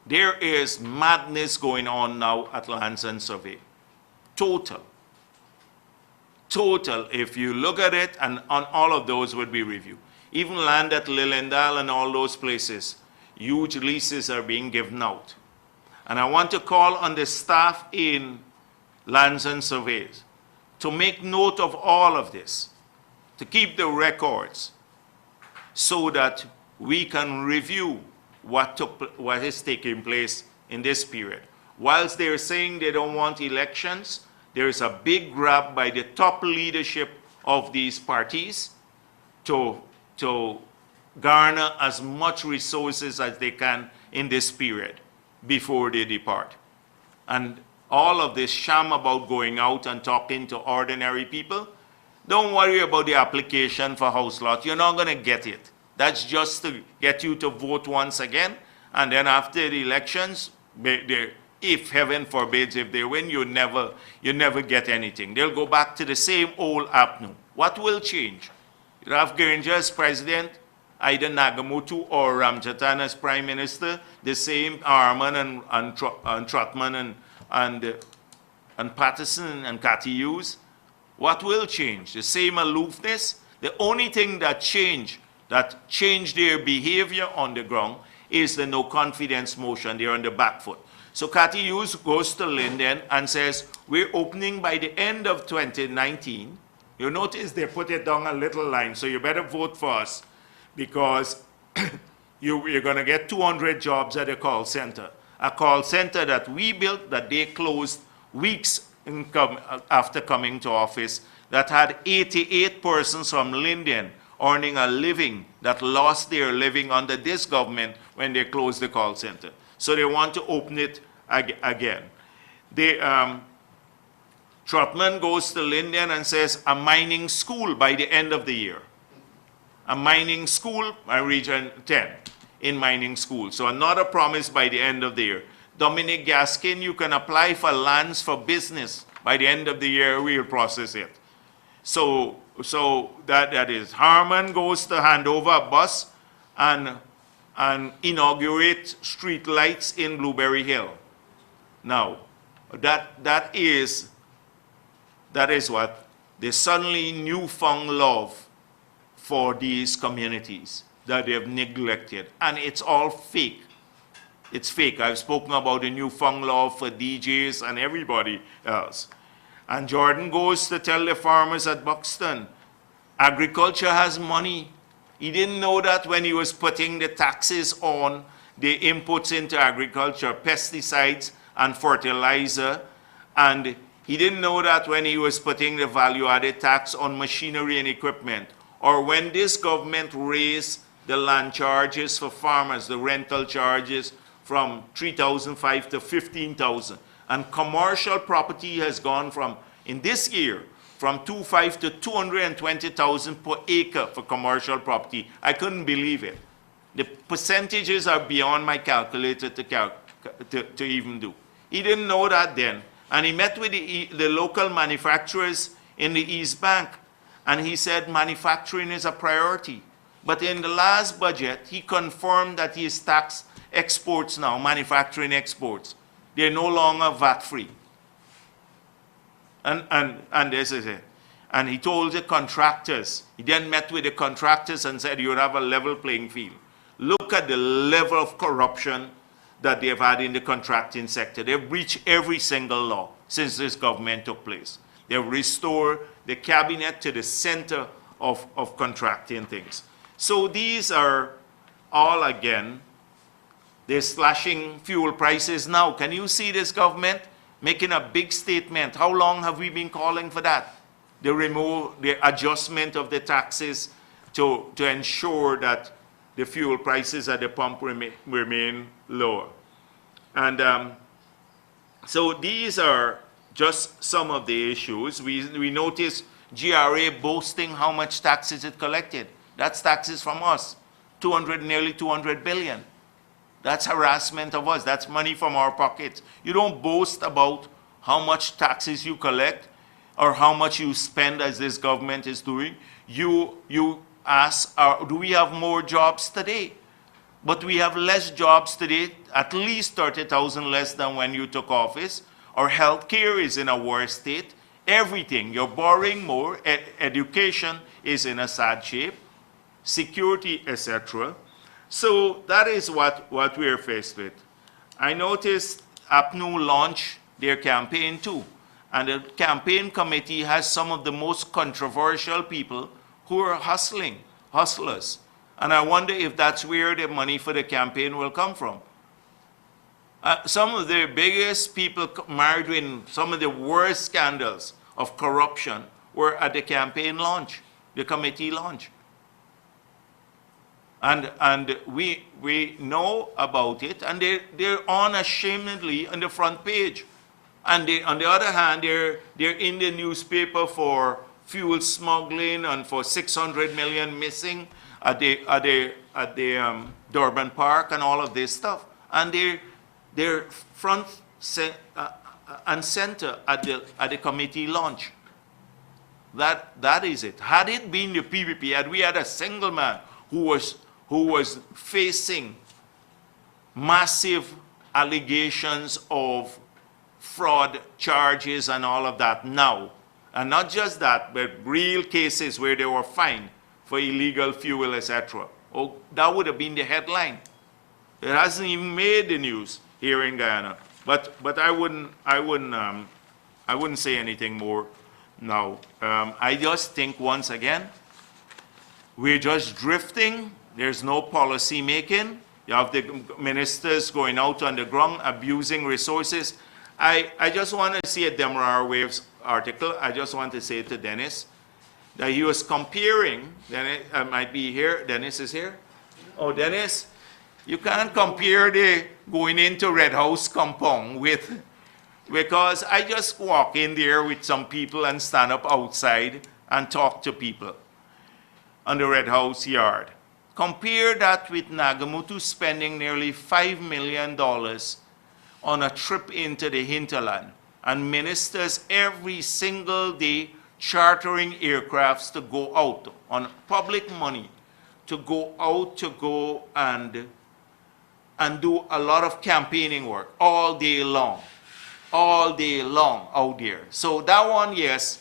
There is madness going on now at Lands and Survey. Total. If you look at it, and on all of those would be reviewed. Even land at Lilendal and all those places, huge leases are being given out. And I want to call on the staff in Lands and Surveys to make note of all of this, to keep the records, so that we can review what is taking place in this period. Whilst they're saying they don't want elections, there is a big grab by the top leadership of these parties to garner as much resources as they can in this period before they depart. And all of this sham about going out and talking to ordinary people, don't worry about the application for house lot. You're not going to get it. That's just to get you to vote once again, and then after the elections, if heaven forbids, if they win, you never get anything. They'll go back to the same old APNU. What will change? You have Geringer as president, either Nagamutu or Ramjatan as prime minister, the same Arman and Trotman and Patterson and Cathy Hughes. What will change? The same aloofness? The only thing that changed their behavior on the ground is the no confidence motion. They're on the back foot. So Cathy Hughes goes to Linden and says, we're opening by the end of 2019. You notice they put it down a little line, so you better vote for us, because you're going to get 200 jobs at a call center that we built, that they closed weeks after coming to office, that had 88 persons from Linden earning a living, that lost their living under this government when they closed the call center. So they want to open it again. Trotman goes to Linden and says, a mining school by the end of the year. A mining school, Region 10, in mining school. So another promise by the end of the year. Dominic Gaskin, you can apply for lands for business. By the end of the year, we'll process it. So that is. Harman goes to hand over a bus and inaugurate street lights in Blueberry Hill. Now, that is what the suddenly newfound love for these communities that they have neglected. And it's all fake. It's fake. I've spoken about the newfound love for DJs and everybody else. And Jordan goes to tell the farmers at Buxton, agriculture has money. He didn't know that when he was putting the taxes on the inputs into agriculture, pesticides and fertilizer, and he didn't know that when he was putting the value-added tax on machinery and equipment, or when this government raised the land charges for farmers, the rental charges from 3,005 to 15,000. And commercial property has gone from, in this year, from 25 to 220,000 per acre for commercial property. I couldn't believe it. The percentages are beyond my calculator to even do. He didn't know that then. And he met with the local manufacturers in the East Bank. And he said manufacturing is a priority. But in the last budget, he confirmed that he is taxed exports now, manufacturing exports. They're no longer VAT-free. And this is it. And he told the contractors, he then met with the contractors and said you would have a level playing field. Look at the level of corruption that they've had in the contracting sector. They've breached every single law since this government took place. They've restored the cabinet to the center of contracting things. So these are all, again, they're slashing fuel prices now. Can you see this government making a big statement? How long have we been calling for that? The adjustment of the taxes to ensure that the fuel prices at the pump remain lower. And so these are just some of the issues. We notice GRA boasting how much taxes it collected. That's taxes from us, nearly 200 billion. That's harassment of us. That's money from our pockets. You don't boast about how much taxes you collect or how much you spend, as this government is doing. You ask, do we have more jobs today? But we have less jobs today, at least 30,000 less than when you took office. Our health care is in a worse state. Everything, you're borrowing more. Education is in a sad shape. Security, etc. So that is what we're faced with. I noticed APNU launched their campaign too. And the campaign committee has some of the most controversial people who are hustlers. And I wonder if that's where the money for the campaign will come from. Some of the biggest people married in some of the worst scandals of corruption were at the campaign launch, the committee launch. And we know about it, and they're unashamedly on the front page. And on the other hand, they're in the newspaper for fuel smuggling and for 600 million missing at the Durban Park and all of this stuff. And they're front and center at the committee launch. That is it. Had it been the PPP, had we had a single man who was facing massive allegations of fraud charges and all of that now, and not just that, but real cases where they were fined for illegal fuel, etc. Oh, that would have been the headline. It hasn't even made the news here in Guyana. But I wouldn't say anything more now. I just think once again, we're just drifting. There's no policy making. You have the ministers going out on the ground, abusing resources. I just want to see a Demerara Waves article. I just want to say to Dennis that he was comparing, Dennis might be here, Dennis is here. Oh, Dennis, you can't compare the going into Red House compound with, because I just walk in there with some people and stand up outside and talk to people on the Red House yard. Compare that with Nagamutu spending nearly $5 million on a trip into the hinterland, and ministers every single day chartering aircrafts to go out on public money, to go out to go and do a lot of campaigning work all day long out there. So that one, yes,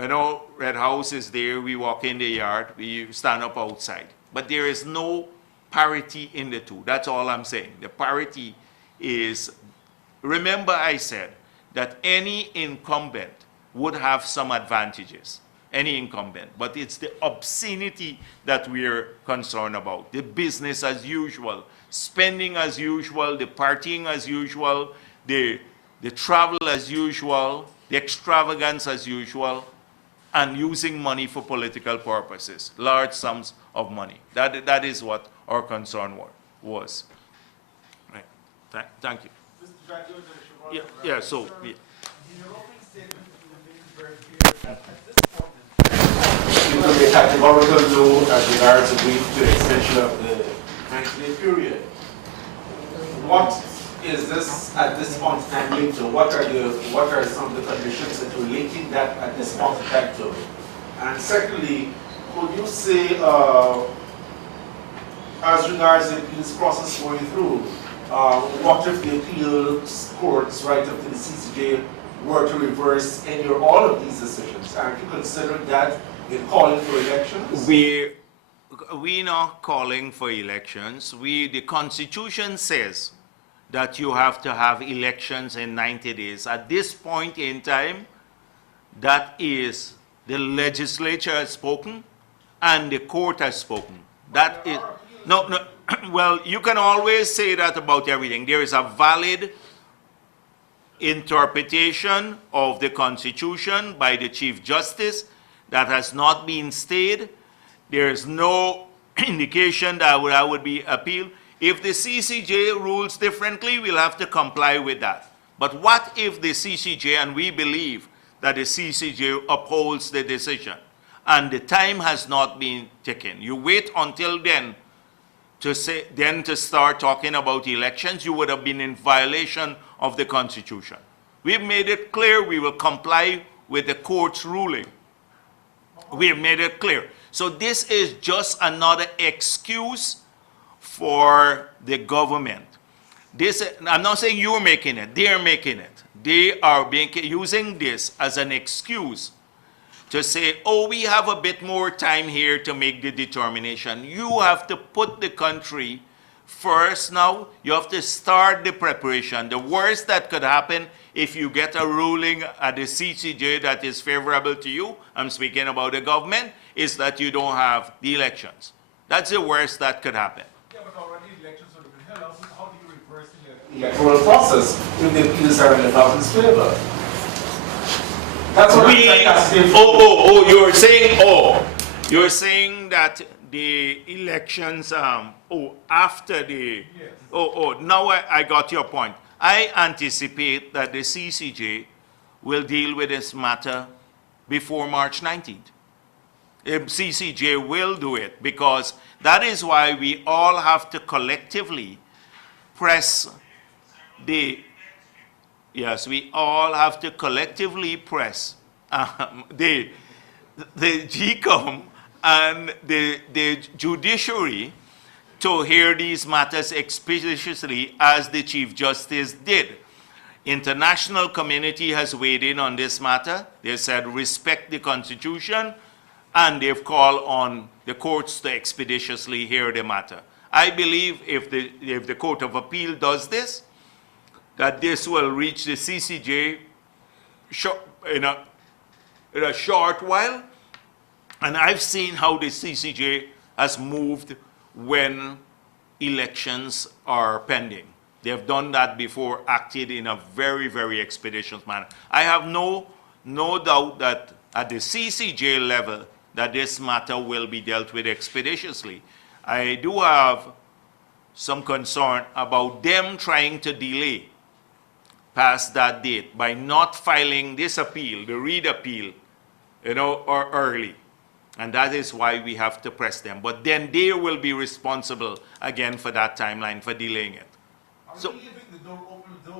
you know, Red House is there, we walk in the yard, we stand up outside. But there is no parity in the two. That's all I'm saying. The parity is, remember I said that any incumbent would have some advantages, any incumbent, but it's the obscenity that we're concerned about. The business as usual, spending as usual, the partying as usual, the travel as usual, the extravagance as usual, and using money for political purposes, large sums of money. That is what our concern was. Right. Thank you. Mr. Jagdeo, Yeah, yeah, so, yeah. in your opening statement, you made it very clear that at this point in time, you will be categorical no as regards agreeing to the extension of the 90-day period. What is this at this point in time linked to? What are some of the conditions that you're linking that at this point in time to? And secondly, could you say, as regards the appeals process going through, what if the appeals courts right up to the CCJ were to reverse any or all of these decisions? Aren't you considering that in calling for elections? We're not calling for elections. The Constitution says that you have to have elections in 90 days. At this point in time, that is, the legislature has spoken and the court has spoken. That is, no, well, you can always say that about everything. There is a valid interpretation of the Constitution by the Chief Justice that has not been stayed. There is no indication that would be appealed. If the CCJ rules differently, we'll have to comply with that. But what if the CCJ, and we believe that the CCJ upholds the decision, and the time has not been taken? You wait until then to start talking about elections. You would have been in violation of the Constitution. We've made it clear we will comply with the court's ruling. We have made it clear. So this is just another excuse for the government. I'm not saying you're making it, they're making it. They are using this as an excuse to say, oh, we have a bit more time here to make the determination. You have to put the country first now. You have to start the preparation. The worst that could happen if you get a ruling at the CCJ that is favorable to you, I'm speaking about the government, is that you don't have the elections. That's the worst that could happen. Yeah, but already elections would have been held. How do you reverse the electoral process if the appeals are in the government's favor? That's what you're saying that the elections, after the, yes. Now I got your point. I anticipate that the CCJ will deal with this matter before March 19th. The CCJ will do it, because that is why we all have to collectively press we all have to collectively press the GCOM and the judiciary to hear these matters expeditiously, as the Chief Justice did. International community has weighed in on this matter. They said respect the Constitution, and they've called on the courts to expeditiously hear the matter. I believe if the Court of Appeal does this, that this will reach the CCJ in a short while. And I've seen how the CCJ has moved when elections are pending. They have done that before, acted in a very, very expeditious manner. I have no doubt that at the CCJ level, that this matter will be dealt with expeditiously. I do have some concern about them trying to delay past that date by not filing this appeal, the Reed appeal, or early. And that is why we have to press them. But then they will be responsible again for that timeline, for delaying it. Are we leaving the door open to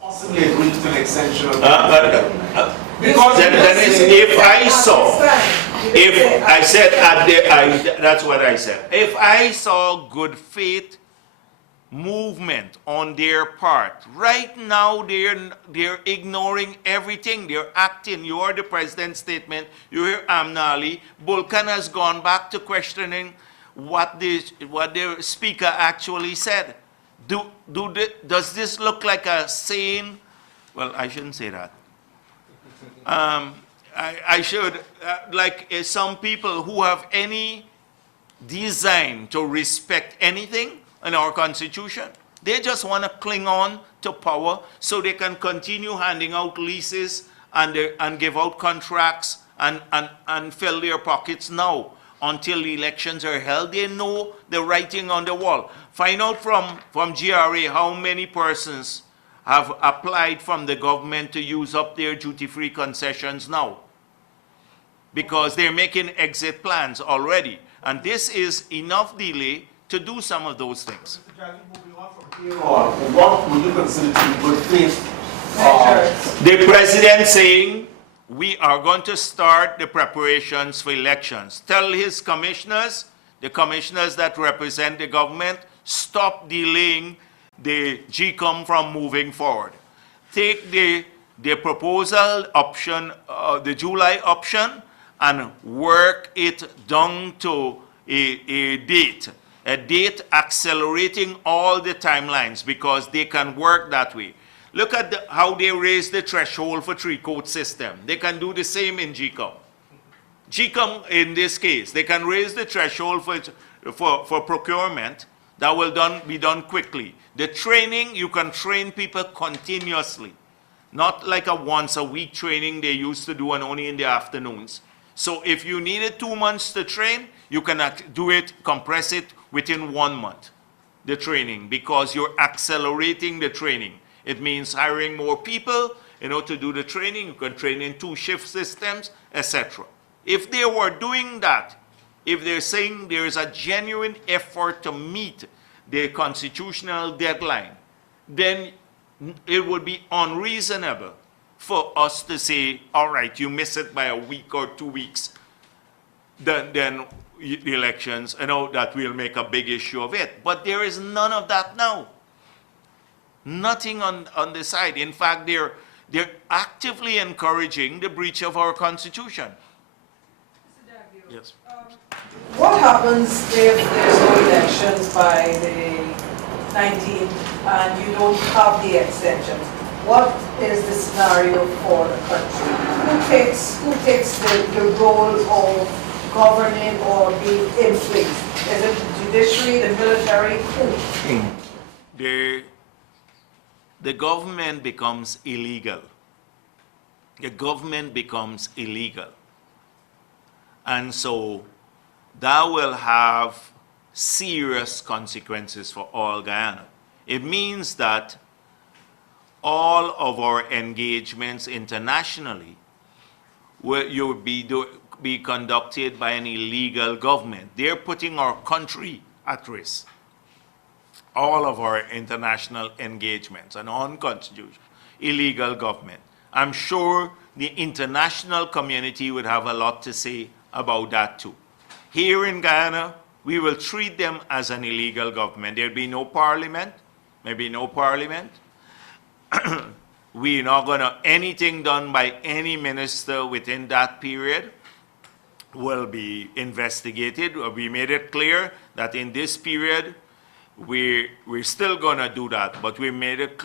possibly agree to an extension of because that's what I said. If I saw good faith movement on their part, right now they're ignoring everything. They're acting. You heard the president's statement. You hear Amnali. Bulkan has gone back to questioning what the speaker actually said. Does this look like a sane? Well, I shouldn't say that. I should, some people who have any design to respect anything in our Constitution, they just want to cling on to power so they can continue handing out leases and give out contracts and fill their pockets now. until the elections are held. They know the writing on the wall. Find out from GRA how many persons have applied from the government to use up their duty-free concessions now, because they're making exit plans already. And this is enough delay to do some of those things. Mr. Jackie, moving on from here on, what would you consider to be good faith? The president saying we are going to start the preparations for elections. Tell his commissioners, the commissioners that represent the government, stop delaying the GCOM from moving forward. Take the proposal option, the July option, and work it down to a date accelerating all the timelines, because they can work that way. Look at how they raise the threshold for three-court system. They can do the same in GCOM. GCOM, in this case, they can raise the threshold for procurement. That will be done quickly. The training, you can train people continuously. Not like a once-a-week training they used to do and only in the afternoons. So if you needed 2 months to train, you can do it, compress it within 1 month, the training, because you're accelerating the training. It means hiring more people, to do the training. You can train in 2 shift systems, etc. If they were doing that, if they're saying there is a genuine effort to meet the constitutional deadline, then it would be unreasonable for us to say, all right, you miss it by a week or 2 weeks, then the elections, that we'll make a big issue of it. But there is none of that now. Nothing on the side. In fact, they're actively encouraging the breach of our Constitution. Mr. Jagdeo, Yes. what happens if there's no elections by the 19th and you don't have the extensions? What is the scenario for the country? Who takes the role of governing or being in place? Is it the judiciary, the military? Who? The government becomes illegal. The government becomes illegal. And so that will have serious consequences for all Guyana. It means that all of our engagements internationally will be conducted by an illegal government. They're putting our country at risk. All of our international engagements and unconstitutional, illegal government. I'm sure the international community would have a lot to say about that too. Here in Guyana, we will treat them as an illegal government. There'll be no parliament, maybe no parliament. We're not gonna, anything done by any minister within that period will be investigated. We made it clear that in this period, we're still gonna do that, but we made it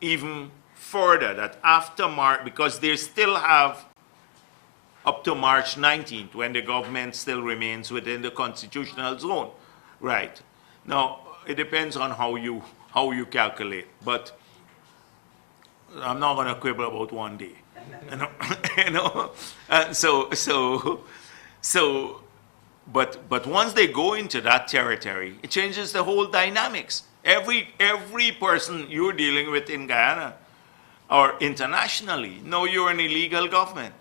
even further that after March, because they still have up to March 19th when the government still remains within the constitutional zone. Right. Now, it depends on how you calculate, but I'm not gonna quibble about 1 day. But once they go into that territory, it changes the whole dynamics. Every person you're dealing with in Guyana or internationally, know you're an illegal government,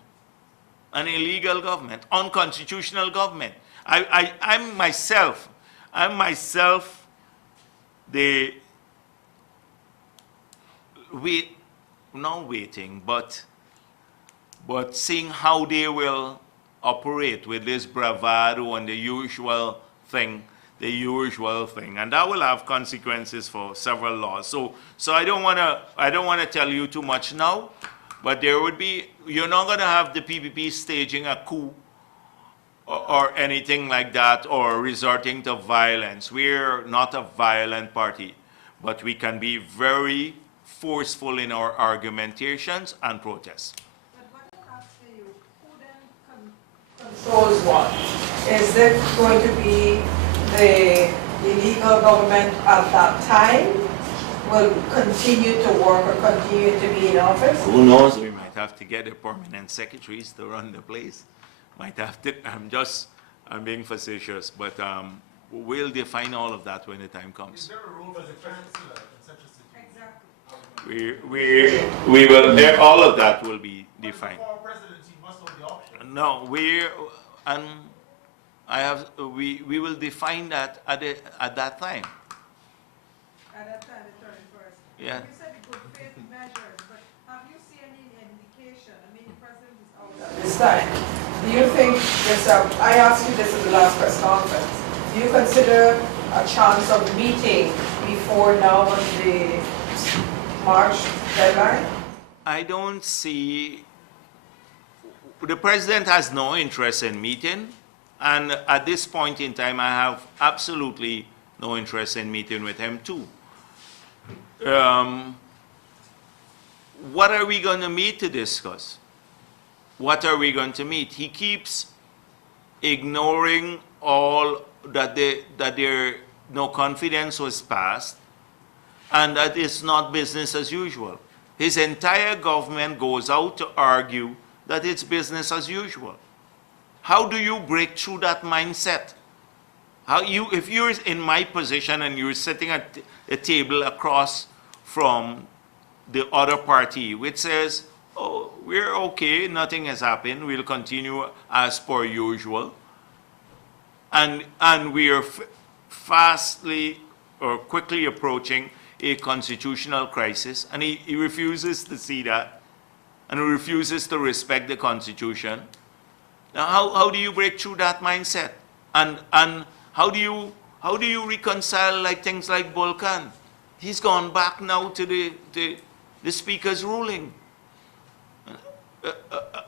unconstitutional government. I'm myself, not waiting, but seeing how they will operate with this bravado and the usual thing, and that will have consequences for several laws. So I don't want to tell you too much now, but there would be, you're not going to have the PPP staging a coup or anything like that, or resorting to violence. We're not a violent party, but we can be very forceful in our argumentations and protests. But what I'm asking you, who then controls what? Is it going to be the illegal government at that time will continue to work or continue to be in office? Who knows? We might have to get the permanent secretaries to run the place. Might have to. I'm being facetious, but we'll define all of that when the time Is comes. there a role for the chancellor in such a situation? Exactly. We will, all of that will be defined. But the former president, he must hold the option. No, and we will define that at that time. At that time, the 31st. Yeah. You said the good faith measures, but have you seen any indication? I mean, the president is out at this time. Do you think yourself, I asked you this in the last press conference, do you consider a chance of meeting before now on the March deadline? I don't see, the president has no interest in meeting, and at this point in time, I have absolutely no interest in meeting with him too. What are we going to meet to discuss? What are we going to meet? He keeps ignoring all that there no confidence was passed, and that it's not business as usual. His entire government goes out to argue that it's business as usual. How do you break through that mindset? If you're in my position and you're sitting at a table across from the other party, which says, oh, we're okay, nothing has happened, we'll continue as per usual, and we are fastly or quickly approaching a constitutional crisis, and he refuses to see that, and he refuses to respect the Constitution. Now, how do you break through that mindset? And how do you reconcile like things like Vulcan? He's gone back now to the Speaker's ruling.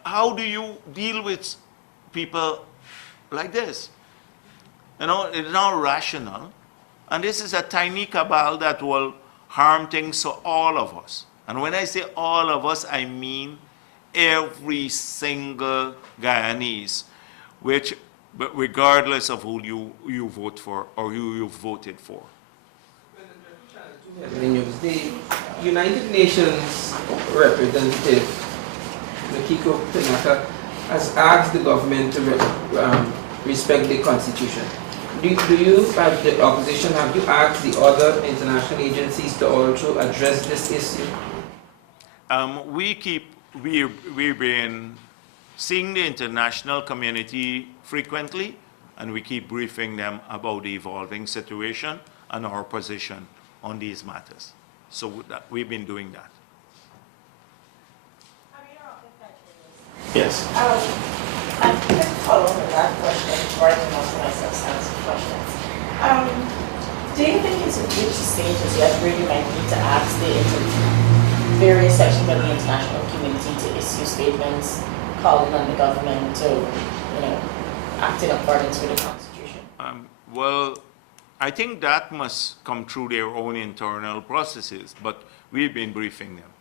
How do you deal with people like this? You know, it's not rational. And this is a tiny cabal that will harm things to all of us. And when I say all of us, I mean every single Guyanese, but regardless of who you vote for or who you voted for. The United Nations representative, Nakiko Tanaka, has asked the government to respect the Constitution. Do you, as the opposition, have you asked the other international agencies to also address this issue? We've been seeing the international community frequently, and we keep briefing them about the evolving situation and our position on these matters. So we've been doing that. Yes. I'm going to follow on that question rather than also my substantive questions. Do you think it's a reached stage as yet where you might need to ask the various sections of the international community to issue statements calling on the government to, act in accordance with the Constitution? Well, I think that must come through their own internal processes, but we've been briefing them.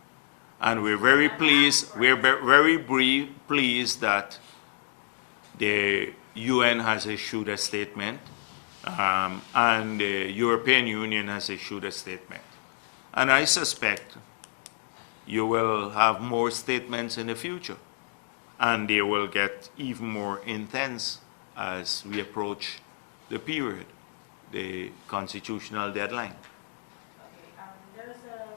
And we're very pleased, pleased that the UN has issued a statement, and the European Union has issued a statement. And I suspect you will have more statements in the future, and they will get even more intense as we approach the period, the constitutional deadline. There's a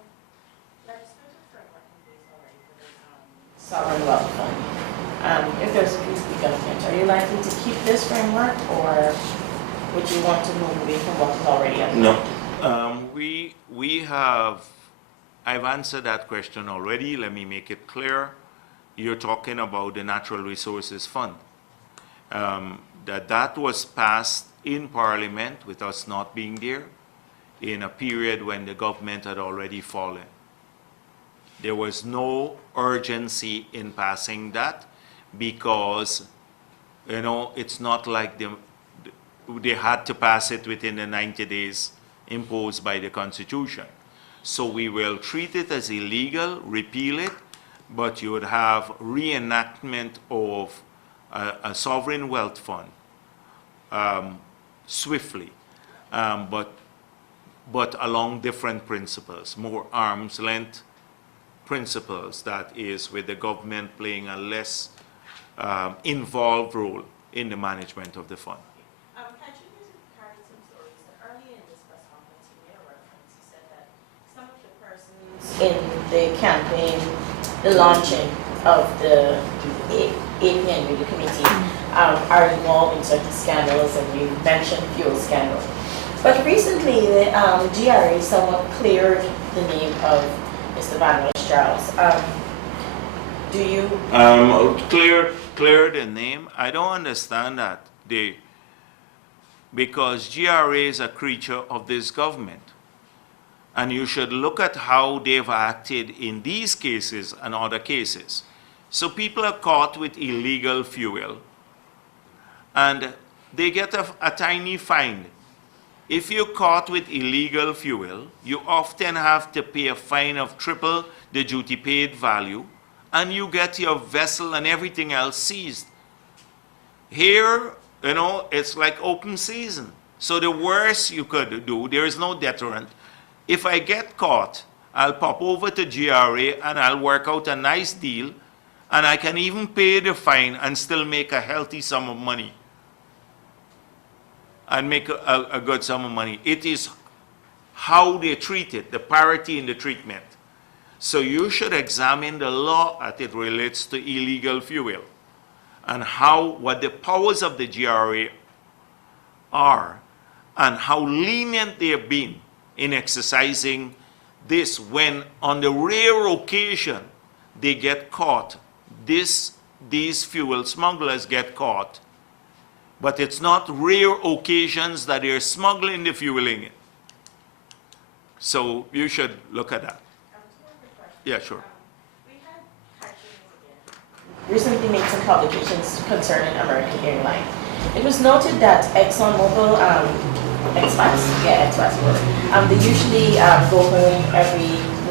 legislative framework in place already for the sovereign wealth fund. If there's a peace government, are you likely to keep this framework, or would you want to move away from what is already in place? No. I've answered that question already. Let me make it clear. You're talking about the Natural Resources Fund. That was passed in Parliament with us not being there in a period when the government had already fallen. There was no urgency in passing that because, it's not like they had to pass it within the 90 days imposed by the Constitution. So we will treat it as illegal, repeal it, but you would have reenactment of a sovereign wealth fund swiftly, but along different principles, more arm's length principles, that is, with the government playing a less involved role in the management of the fund. Had you carried some stories that earlier in this press conference you made a reference, you said that some of the persons in the campaign, the launching of the APN Media Committee are involved in certain scandals, and you mentioned fuel scandal. But recently the GRA somewhat cleared the name of Mr. Van Charles. Do you? Clear the name. I don't understand that. Because GRA is a creature of this government. And you should look at how they've acted in these cases and other cases. So people are caught with illegal fuel and they get a tiny fine. If you're caught with illegal fuel, you often have to pay a fine of triple the duty paid value, and you get your vessel and everything else seized. Here, you know, it's like open season. So the worst you could do, there is no deterrent. If I get caught, I'll pop over to GRA and I'll work out a nice deal, and I can even pay the fine and still make a healthy sum of money. And make a good sum of money. It is how they treat it, the parity in the treatment. So you should examine the law as it relates to illegal fuel and what the powers of the GRA are and how lenient they have been in exercising this when on the rare occasion they get caught. These fuel smugglers get caught. But it's not rare occasions that they're smuggling the fueling. So you should look at that. Yeah, sure. We had recently made some publications concerning American Airlines. It was noted that ExxonMobil expats, they usually go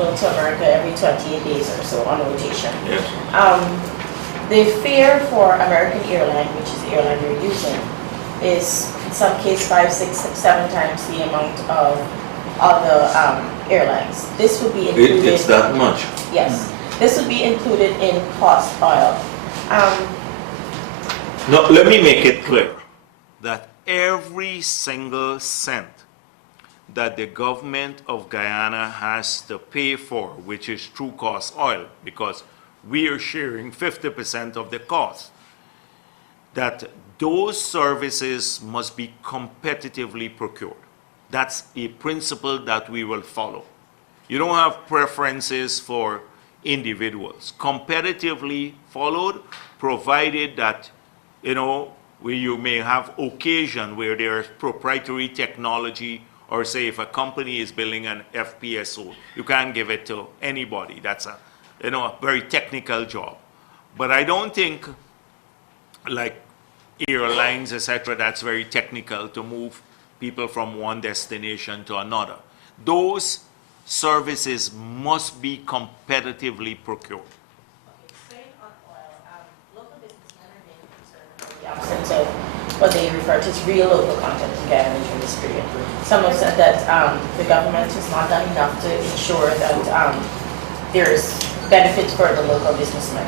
home to America every 28 days or so on rotation. Yes. The fare for American Airlines, which is the airline you're using, is in some case 5, 6, 7 times the amount of other airlines. This would be included. It's that much. Yes, this would be included in cost oil. No, let me make it clear that every single cent that the government of Guyana has to pay for, which is true cost oil, because we are sharing 50% of the cost, that those services must be competitively procured. That's a principle that we will follow. You don't have preferences for individuals. Competitively followed, provided that, you know, where you may have occasion where there's proprietary technology, or say if a company is building an FPSO, you can't give it to anybody. That's a very technical job. But I don't think, like airlines, etc., that's very technical to move people from one destination to another. Those services must be competitively procured. Okay, staying on oil, local businessmen are being concerned about the absence of what they refer to as real local content in Guyana during this period. Some have said that the government has not done enough to ensure that there's benefits for the local businessmen.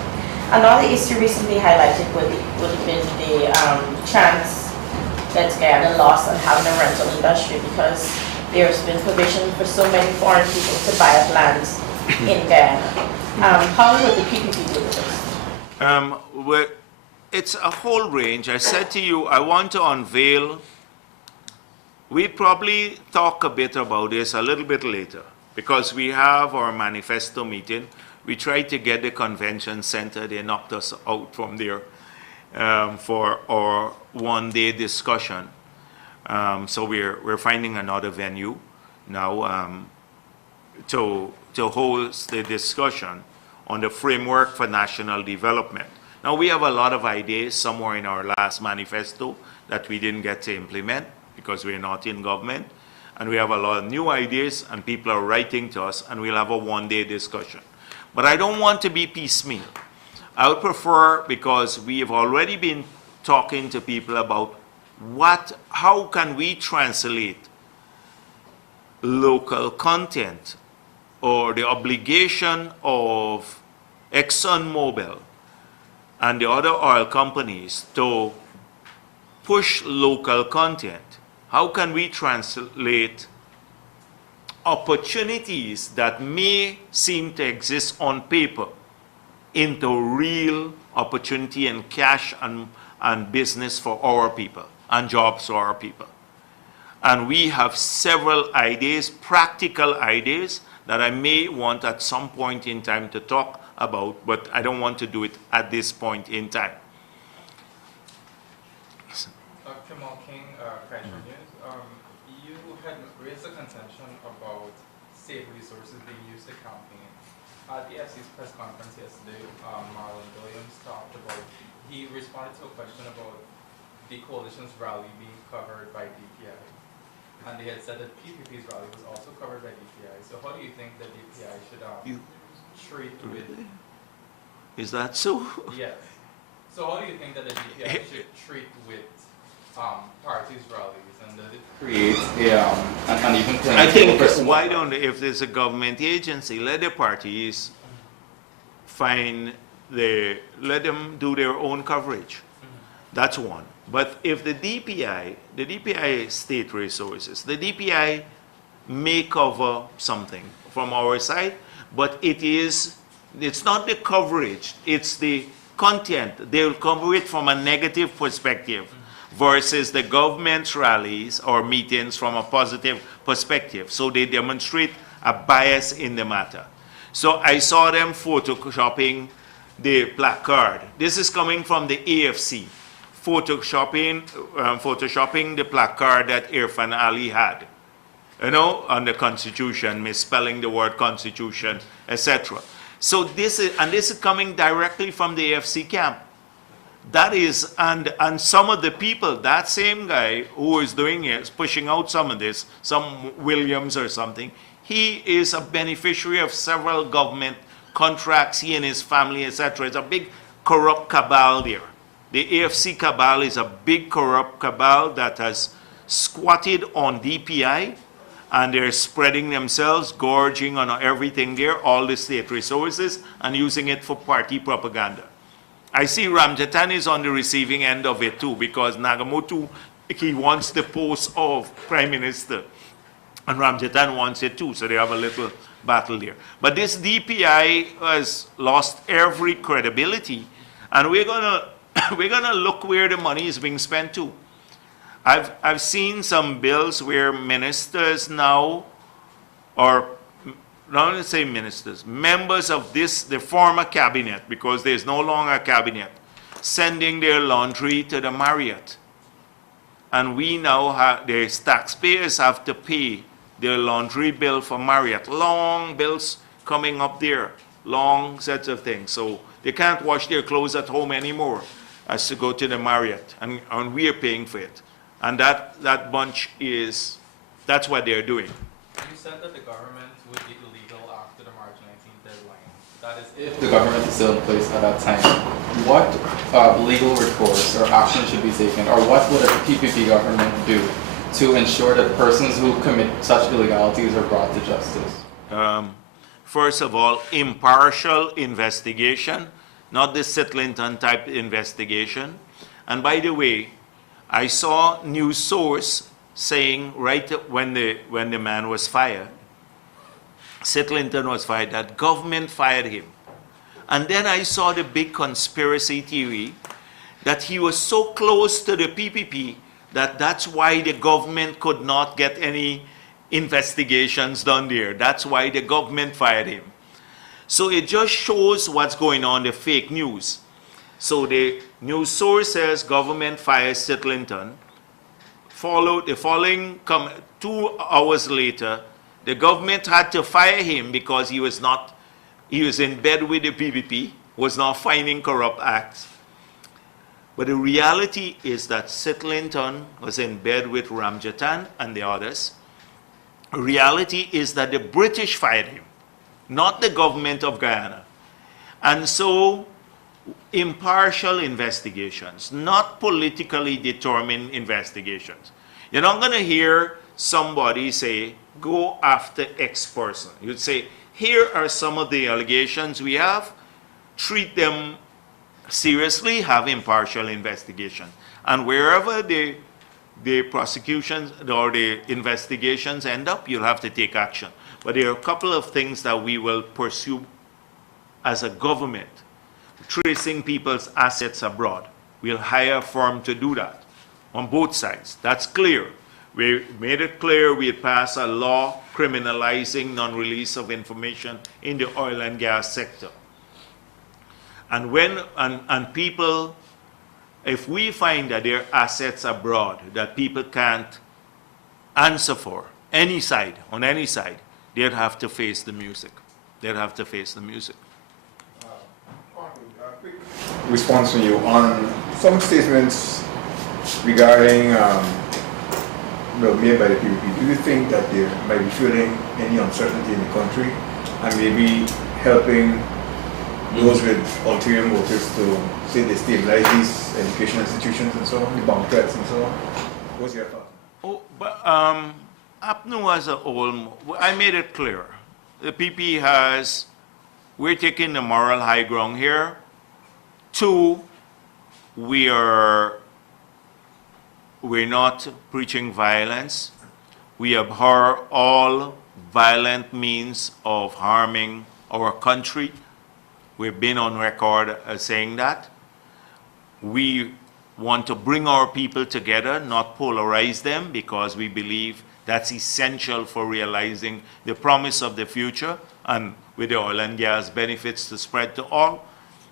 Another issue recently highlighted would have been the chance that Guyana lost on having a rental industry, because there's been provision for so many foreign people to buy up lands in Guyana. How would the PPP deal with this? It's a whole range. I said to you, I want to unveil, we'd probably talk a bit about this a little bit later, because we have our manifesto meeting. We tried to get the convention center. They knocked us out from there for our one-day discussion. So we're finding another venue now to host the discussion on the framework for national development. Now we have a lot of ideas somewhere in our last manifesto that we didn't get to implement because we're not in government. And we have a lot of new ideas, and people are writing to us, and we'll have a one-day discussion. But I don't want to be piecemeal. I would prefer, because we have already been talking to people about how can we translate local content or the obligation of ExxonMobil and the other oil companies to push local content? How can we translate opportunities that may seem to exist on paper into real opportunity and cash and business for our people and jobs for our people? And we have several ideas, practical ideas, that I may want at some point in time to talk about, but I don't want to do it at this point in time. Kamal King, Kaiser News. You had raised a contention about state resources being used to campaign. At the FC's press conference yesterday, Marlon Williams talked about, he responded to a question about the coalition's rally being covered by DPI. And they had said that PPP's rally was also covered by DPI. So how do you think that DPI should treat with... Is that so? Yes. So how do you think that the DPI should treat with parties' rallies, and does it create an uneven playing I think, field? why don't, if there's a government agency, let the parties let them do their own coverage. That's one. But if the DPI state resources, the DPI may cover something from our side, but it's not the coverage, it's the content. They'll cover it from a negative perspective versus the government's rallies or meetings from a positive perspective. So they demonstrate a bias in the matter. So I saw them photoshopping the placard. This is coming from the AFC. Photoshopping the placard that Irfan Ali had, on the Constitution, misspelling the word Constitution, etc. So this is coming directly from the AFC camp. That is, and some of the people, that same guy who is doing it, is pushing out some of this, some Williams or something, he is a beneficiary of several government contracts, he and his family, etc. It's a big corrupt cabal there. The AFC cabal is a big corrupt cabal that has squatted on DPI, and they're spreading themselves, gorging on everything there, all the state resources, and using it for party propaganda. I see Ramjatan is on the receiving end of it too, because Nagamotu, he wants the post of Prime Minister, and Ramjatan wants it too, so they have a little battle there. But this DPI has lost every credibility, and we're gonna look where the money is being spent to. I've seen some bills where ministers now, or not to say ministers, members of the former cabinet, because there's no longer a cabinet, sending their laundry to the Marriott. And we now have, the taxpayers have to pay their laundry bill for Marriott. Long bills coming up there, long sets of things. So they can't wash their clothes at home anymore, as to go to the Marriott, and we are paying for it. And that bunch that's what they're doing. You said that the government would be illegal after the March 19th deadline. That is, if the government is still in place at that time, what legal recourse or action should be taken, or what would a PPP government do to ensure that persons who commit such illegalities are brought to justice? First of all, impartial investigation, not the Sitlinton type investigation. And by the way, I saw news source saying right when the man was fired, Sitlinton was fired, that government fired him. And then I saw the big conspiracy theory that he was so close to the PPP that that's why the government could not get any investigations done there. That's why the government fired him. So it just shows what's going on, the fake news. So the news source says government fires Sitlinton. The following 2 hours later, the government had to fire him because he was in bed with the PPP, was not finding corrupt acts. But the reality is that Sitlinton was in bed with Ramjatan and the others. The reality is that the British fired him, not the government of Guyana. And so impartial investigations, not politically determined investigations. You're not going to hear somebody say, go after X person. You'd say, here are some of the allegations we have, treat them seriously, have impartial investigation. And wherever the prosecutions or the investigations end up, you'll have to take action. But there are a couple of things that we will pursue as a government. Tracing people's assets abroad. We'll hire a firm to do that on both sides. That's clear. We made it clear we had passed a law criminalizing non-release of information in the oil and gas sector. And when, and people, if we find that there are assets abroad that people can't answer for, any side, on any side, they'd have to face the music. They'd have to face the music. Quick response from you on some statements regarding, made by the PPP. Do you think that they might be feeling any uncertainty in the country and maybe helping those with ulterior motives to say they stabilize these education institutions and so on, the bankrupts and so on? What's your thought? Oh, but APNU as a whole, I made it clear. The PP has, we're taking the moral high ground here. Two, we're not preaching violence. We abhor all violent means of harming our country. We've been on record as saying that. We want to bring our people together, not polarize them, because we believe that's essential for realizing the promise of the future and with the oil and gas benefits to spread to all.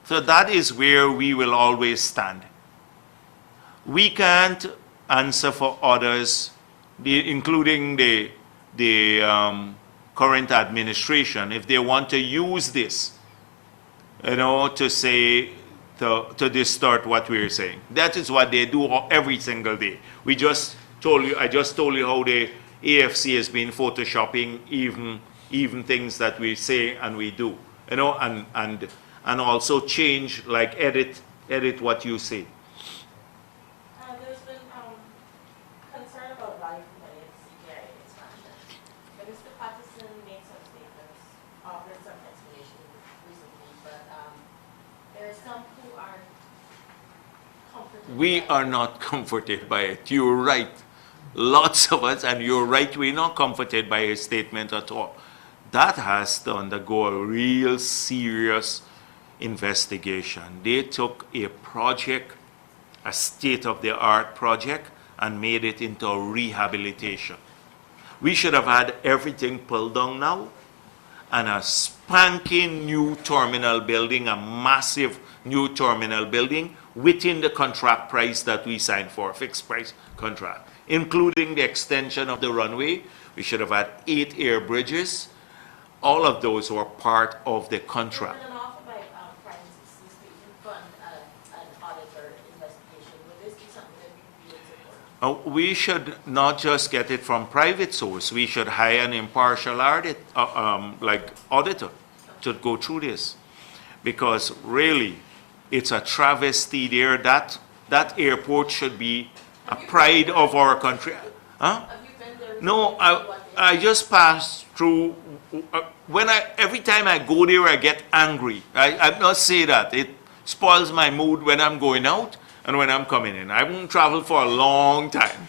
So that is where we will always stand. We can't answer for others, including the current administration, if they want to use this, to say, to distort what we're saying. That is what they do every single day. I just told you how the AFC has been photoshopping even things that we say and we do, and also change, like edit what you say. There's been concern about value for money at CPI expansion. Minister Patterson made some statements, offered some explanation recently, but there are some who aren't comfortable. We are not comforted by it. You're right. Lots of us, and you're right, we're not comforted by his statement at all. That has to undergo a real serious investigation. They took a project, a state-of-the-art project, and made it into a rehabilitation. We should have had everything pulled down now, and a spanking new terminal building, a massive new terminal building, within the contract price that we signed for, a fixed price contract, including the extension of the runway. We should have had 8 air bridges. All of those were part of the contract. There's been an offer by Prime Minister's State to fund an auditor investigation. Would this be something that we would support? We should not just get it from private source. We should hire an impartial auditor to go through this. Because really, it's a travesty there. That airport should be a pride of our country. Huh? Have you been there? No, I just passed through. Every time I go there, I get angry. I not say that. It spoils my mood when I'm going out and when I'm coming in. I won't travel for a long time,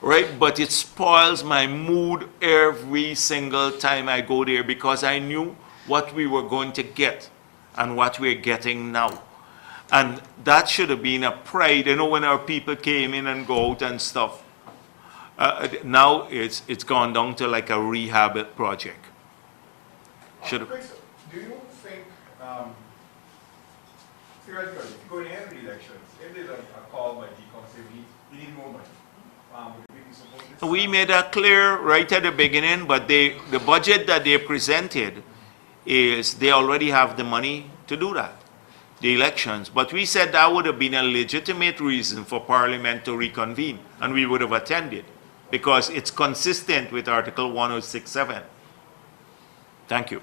right? But it spoils my mood every single time I go there because I knew what we were going to get and what we're getting now. And that should have been a pride, when our people came in and go out and stuff. Now it's gone down to like a rehab project. Should have. Chris, do you think, theoretically, if you go ahead with the elections, if there's a call by DCOM saying we need more money, would we be supposed to? We made that clear right at the beginning, but the budget that they presented is they already have the money to do that, the elections. But we said that would have been a legitimate reason for Parliament to reconvene, and we would have attended, because it's consistent with Article 1067. Thank you.